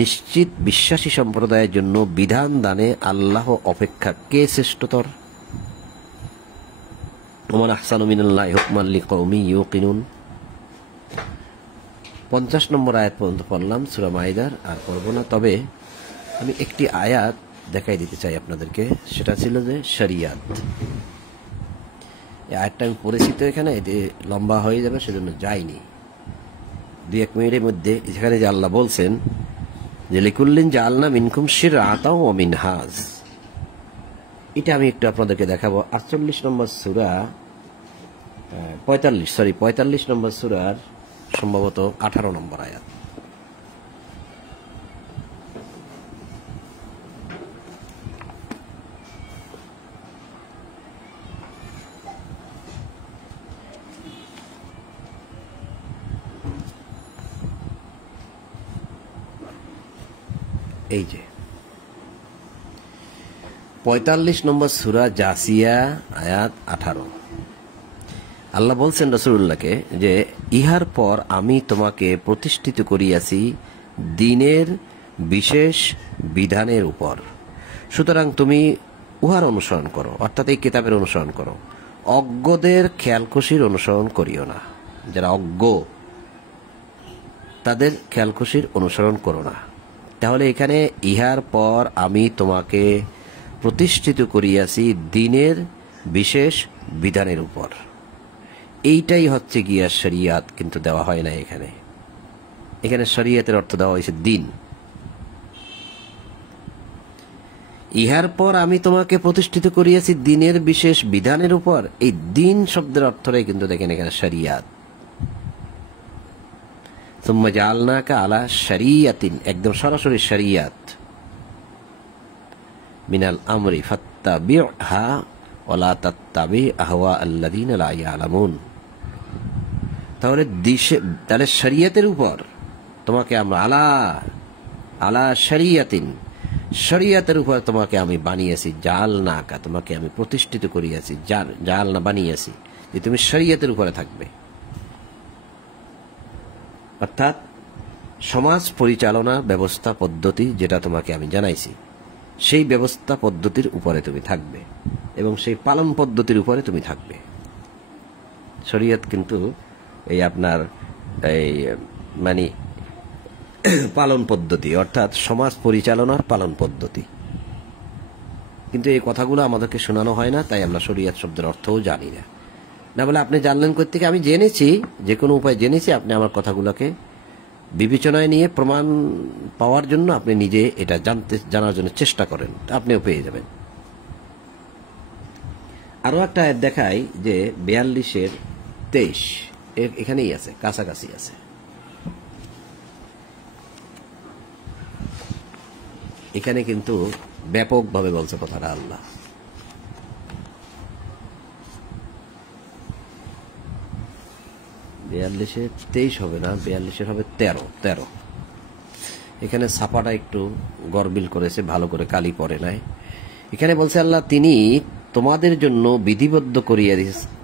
নিশ্চিত বিশ্বাসী সম্প্রদায়ের জন্য বিধান দানে আল্লাহ অপেক্ষা কে শ্রেষ্ঠতর? ওমান আহসানু মিনাল্লাহি হুকমান লিকাউমিন ইউকিনুন। 50 নম্বর আয়াত পর্যন্ত পড়লাম সূরা মাইদার, আর পড়ব না। তবে আমি একটি আয়াত দেখাই দিতে চাই আপনাদেরকে, সেটা ছিল যে শরিয়াত। এই আয়াতটা আমি পড়েছি, তো এখানে লম্বা হয়ে যাবে সেজন্য যাইনি। 2-1 মিনিটের মধ্যে যেখানে যে আল্লাহ বলছেন যে লিকুল্লিন জাআলনা মিনকুম শিরআতাও ওয়া মিনহাজ, এটা আমি একটু আপনাদেরকে দেখাবো। 48 নম্বর সূরা 45 নম্বর সূরার সম্ভবত 18 নম্বর আয়াত। এই যে 45 নম্বর সূরা জাসিয়া আয়াত 18। আল্লাহ বলছেন রাসূলুল্লাহকে যে ইহার পর আমি তোমাকে প্রতিষ্ঠিত করিয়াছি দ্বীনের বিশেষ বিধানের উপর, সুতরাং তুমি উহার অনুসরণ করো, অর্থাৎ এই কিতাবের অনুসরণ করো। অজ্ঞদের খেয়ালখুশির অনুসরণ করিও না। যারা অজ্ঞ তাদের খেয়ালখুশির অনুসরণ করো না। তাহলে এখানে ইহার পর আমি তোমাকে প্রতিষ্ঠিত করিয়াছি দ্বীনের বিশেষ বিধানের উপর, এইটাই হচ্ছে গিয়া শরিয়াত, কিন্তু দেওয়া হয় না এখানে। এখানে শরিয়াতের অর্থ দেওয়া হয়েছে দ্বীন। ইহার পর আমি তোমাকে প্রতিষ্ঠিত করিয়াছি দ্বীনের বিশেষ বিধানের উপর, এই দ্বীন শব্দের অর্থটাই কিন্তু দেখেন এখানে শরিয়াত। সুম্মা জাআলনাকা আলা শরিয়াতিন, একদম সরাসরি শরিয়াত। মিনাল আমরি ফাত্তাবি'হা ওয়া লা তাত্তাবি আহওয়া আল্লাযীনা লা ইয়ালামুন। তাহলে শরিয়াতের উপর তোমাকে আমরা আলা শরিয়াতিন, শরিয়াতের উপর তোমাকে আমি বানিয়েছি। জাআলনাকা, তোমাকে আমি প্রতিষ্ঠিত করিয়াছি, জাআলনা বানিয়েছি যে তুমি শরিয়াতের উপরে থাকবে। অর্থাৎ সমাজ পরিচালনা ব্যবস্থা পদ্ধতি যেটা তোমাকে আমি জানাইছি, সেই ব্যবস্থা পদ্ধতির উপরে তুমি থাকবে এবং সেই পালন পদ্ধতির উপরে তুমি থাকবে। শরিয়ত কিন্তু এই আপনার এই মানে পালন পদ্ধতি, অর্থাৎ সমাজ পরিচালনার পালন পদ্ধতি। কিন্তু এই কথাগুলো আমাদেরকে শোনানো হয় না, তাই আমরা শরিয়ত শব্দের অর্থও জানি না। না বলে আপনি জানলেন কই থেকে? আমি জেনেছি, যে কোনো উপায় জেনেছি। আপনি আমার কথাগুলোকে বিবেচনায় নিয়ে প্রমাণ পাওয়ার জন্য আপনি নিজে এটা জানার জন্য চেষ্টা করেন, আপনিও পেয়ে যাবেন। আরো একটা আয়াত দেখাই যে 42-23, এখানেই আছে, কাছাকাছি আছে। এখানে কিন্তু ব্যাপকভাবে বলছে কথাটা আল্লাহ। 42-23 হবে না, 42 হবে 13। এখানে ছাপাটা একটু গরবিল করেছে, ভালো করে কালি পড়ে নাই। এখানে বলছে আল্লাহ, তিনি তোমাদের জন্য বিধিবদ্ধ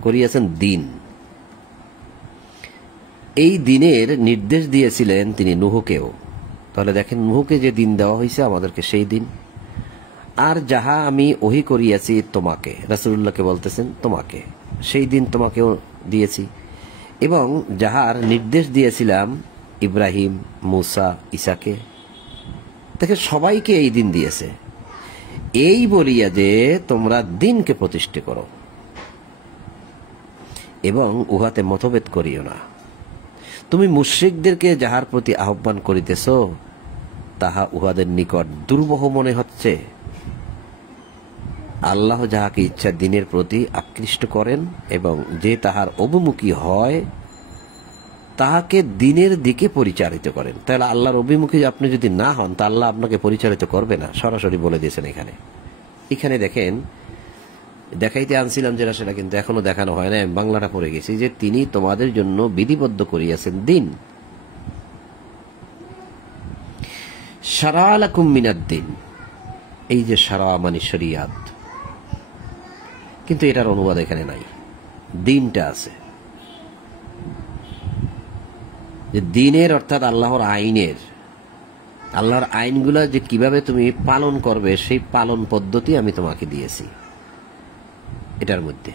করিয়াছেন দিন। এই দিনের নির্দেশ দিয়েছিলেন তিনি নূহকেও। তাহলে দেখেন, নূহকে যে দিন দেওয়া হয়েছে আমাদেরকে সেই দিন। আর যাহা আমি ওহী করিয়াছি তোমাকে, রাসূলুল্লাহকে বলতেছেন, তোমাকে সেই দিন তোমাকেও দিয়েছি। এবং যাহার নির্দেশ দিয়েছিলাম ইব্রাহিম, মুসা, ঈসাকে, দেখে সবাইকে এই দিন দিয়েছে। এই বলিয়া যে তোমরা দিনকে প্রতিষ্ঠা করো এবং উহাতে মতভেদ করিও না। তুমি মুশরিকদেরকে যাহার প্রতি আহ্বান করিতেছ তাহা উহাদের নিকট দুর্বহ মনে হচ্ছে, আল্লাহ যাহাকে ইচ্ছা দিনের প্রতি আকৃষ্ট করেন এবং যে তাহার অভিমুখী হয় তাহাকে দিনের দিকে পরিচালিত করেন। তাহলে আল্লাহর অভিমুখী আপনি যদি না হন তা আল্লাহ আপনাকে পরিচালিত করবে না, সরাসরি বলে দিয়েছেন। এখানে দেখেন, দেখাইতে আনছিলাম যেটা সেটা কিন্তু এখনো দেখানো হয় না, আমি বাংলাটা পড়ে গেছি, যে তিনি তোমাদের জন্য বিধিবদ্ধ করিয়াছেন দিন, শারা লাকুম মিনাদ দিন। এই যে শারা মানে শরিয়াত, কিন্তু এটার অনুবাদ এখানে নাই, দিনটা আছে। যে দিনের অর্থাৎ আল্লাহর আইনের, আল্লাহর আইনগুলা যে কিভাবে তুমি পালন করবে সেই পালন পদ্ধতি আমি তোমাকে দিয়েছি। এটার মধ্যে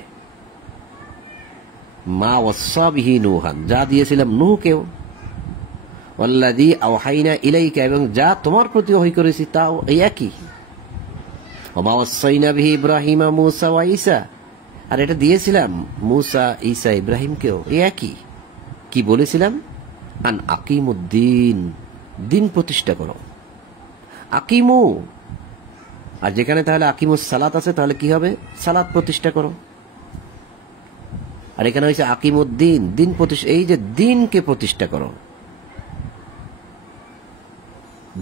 মা ওয়াসা বিহি নূহান, যা দিয়েছিলাম নূহকেও, ওয়াল্লাযী আওহাইনা ইলাইকা, এবং যা তোমার প্রতি ওহী করেছি তাও এই একই। ওয়া মা ওয়াসাইনা বিহি ইব্রাহিমা মূসা ওয়া ঈসা, আর এটা দিয়েছিলাম মূসা, ঈসা, ইব্রাহিমকেও এই একই। কি বলেছিলাম? আন আকিমুদ্দিন, দিন প্রতিষ্ঠা করো। আকিমু, আর যেখানে তাহলে আকিমুস সালাত আছে তাহলে কি হবে? সালাত প্রতিষ্ঠা করো। আর এখানে হয়েছে আকিমুদ্দিন, দিন প্রতিষ্ঠা। এই যে দিনকে প্রতিষ্ঠা করো,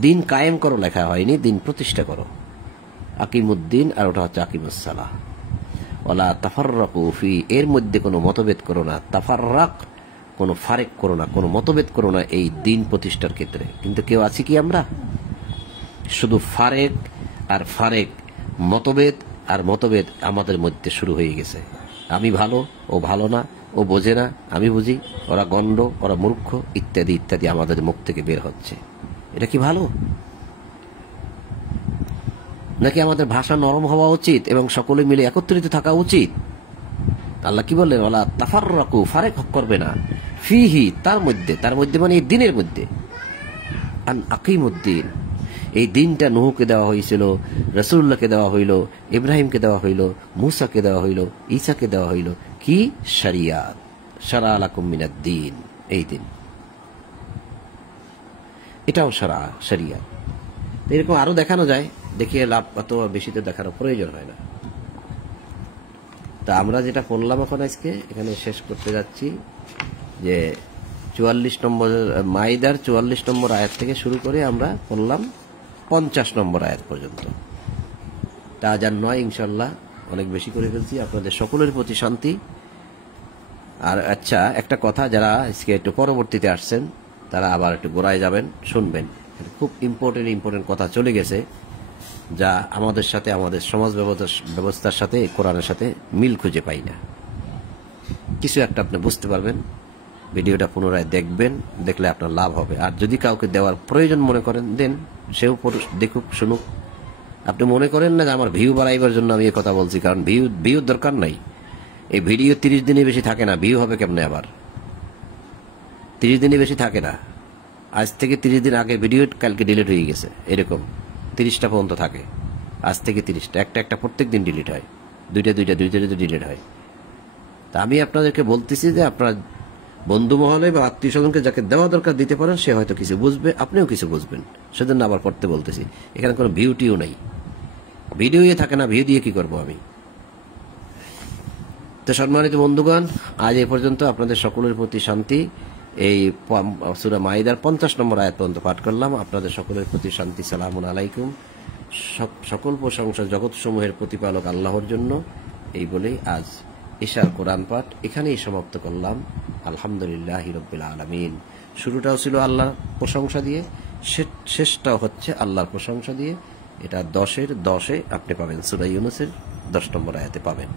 দিন কায়েম করো লেখা হয়নি, দিন প্রতিষ্ঠা করো। আকিমুদ্দিন আর ওটা হচ্ছে আকিমুস সালাহ। ওয়ালা তাফাররাকু ফি, এর মধ্যে কোনো মতভেদ করো না। তাফাররাক, কোনো ফারেক করো না, কোনো মতভেদ করো না এই দিন প্রতিষ্ঠার ক্ষেত্রে। কিন্তু কেউ আছি কি আমরা? শুধু ফারেক আর ফারেক, মতভেদ আর মতভেদ আমাদের মধ্যে শুরু হয়ে গেছে। আমি ভালো, ও ভালো না, ও বোঝে না, আমি বুঝি, ওরা গণ্ড, ওরা মূর্খ, ইত্যাদি ইত্যাদি আমাদের মুখ থেকে বের হচ্ছে। এটা কি ভালো? নাকি আমাদের ভাষা নরম হওয়া উচিত এবং সকলে মিলে একত্রিত থাকা উচিত? আল্লাহ কি বললেন? ওয়ালা তাফাররাকু, ফারেক করবে না, ফিহি, তার মধ্যে, তার মধ্যে মানে এই দিনের মধ্যে। আন আকিমুদ্দিন, এই দিনটা নূহকে দেওয়া হয়েছিল, রাসূলুল্লাহকে দেওয়া হইল, ইব্রাহিমকে দেওয়া হইল, মূসাকে দেওয়া হইল, ঈসাকে দেওয়া হইল। কি? শরিয়াত, শারা লাকুম মিনাদ দিন, এই দিন, এটাও শরিয়াত। এরকম আরো দেখানো যায়, দেখিয়ে লাভ, অত বেশি তো দেখানোর প্রয়োজন হয় না। তা আমরা যেটা পড়লাম এখন আজকে এখানে শেষ করতে যাচ্ছি, যে 44 নম্বর মাইদার 44 নম্বর আয়াত থেকে শুরু করে আমরা পড়লাম 50 নম্বর আয়াত পর্যন্ত। তা আজান নয়, ইনশাল্লাহ অনেক বেশি করে ফেলছি। আপনাদের সকলের প্রতি শান্তি। আর আচ্ছা, একটা কথা, যারা আজকে একটু পরবর্তীতে আসছেন তারা আবার একটু গোড়ায় যাবেন, শুনবেন। খুব ইম্পর্টেন্ট কথা চলে গেছে, যা আমাদের সাথে, আমাদের সমাজ ব্যবস্থার সাথে, কোরআনের সাথে মিল খুঁজে পাই না। কিছু একটা আপনি বুঝতে পারবেন, ভিডিওটা পুনরায় দেখবেন, দেখলে আপনার লাভ হবে। আর যদি কাউকে দেওয়ার প্রয়োজন মনে করেন দেন, সেও দেখুক, শুনুক। আপনি মনে করেন না যে আমার ভিউ বাড়াইবার জন্য আমি এই কথা বলছি, কারণ ভিউ দরকার নাই। এই ভিডিও 30 দিনে বেশি থাকে না, ভিউ হবে কেমনে? আবার 30 দিনে বেশি থাকে না। আজ থেকে 30 দিন আগে ভিডিও, কালকে ডিলিট হয়ে গেছে, এরকম 30টা পর্যন্ত থাকে। আজ থেকে 30টা, একটা প্রত্যেক দিন ডিলিট হয়, দুইটা ডিলিট হয়। তা আমি আপনাদেরকে বলতেছি যে আপনার বন্ধু মহলে বা আত্মীয় স্বজনকে যাকে দেওয়া দরকার দিতে পারেন, সে হয়তো কিছু বুঝবে, আপনিও কিছু বুঝবেন, সেজন্য আবার পড়তে বলতেছি। এখানে কোনো ভিউটিও নাই, ভিডিও থাকে না, ভিউ দিয়ে কি করবো আমি? তো সম্মানিত বন্ধুগণ, আজ এই পর্যন্ত। আপনাদের সকলের প্রতি শান্তি। এই সূরা মাইদার 50 নম্বর আয়াত পর্যন্ত পাঠ করলাম। আপনাদের সকলের প্রতি শান্তি। সালামুন আলাইকুম। সকল প্রশংসা জগৎসমূহের প্রতিপালক আল্লাহর জন্য। এই বলেই আজ ঈশার কোরআন পাঠ এখানেই সমাপ্ত করলাম। আলহামদুলিল্লাহি রাব্বিল আলামিন। শুরুটাও ছিল আল্লাহর প্রশংসা দিয়ে, শেষটাও হচ্ছে আল্লাহর প্রশংসা দিয়ে। এটা 10-এর 10-এ আপনি পাবেন, সূরা ইউনূসের 10 নম্বর আয়াতে পাবেন।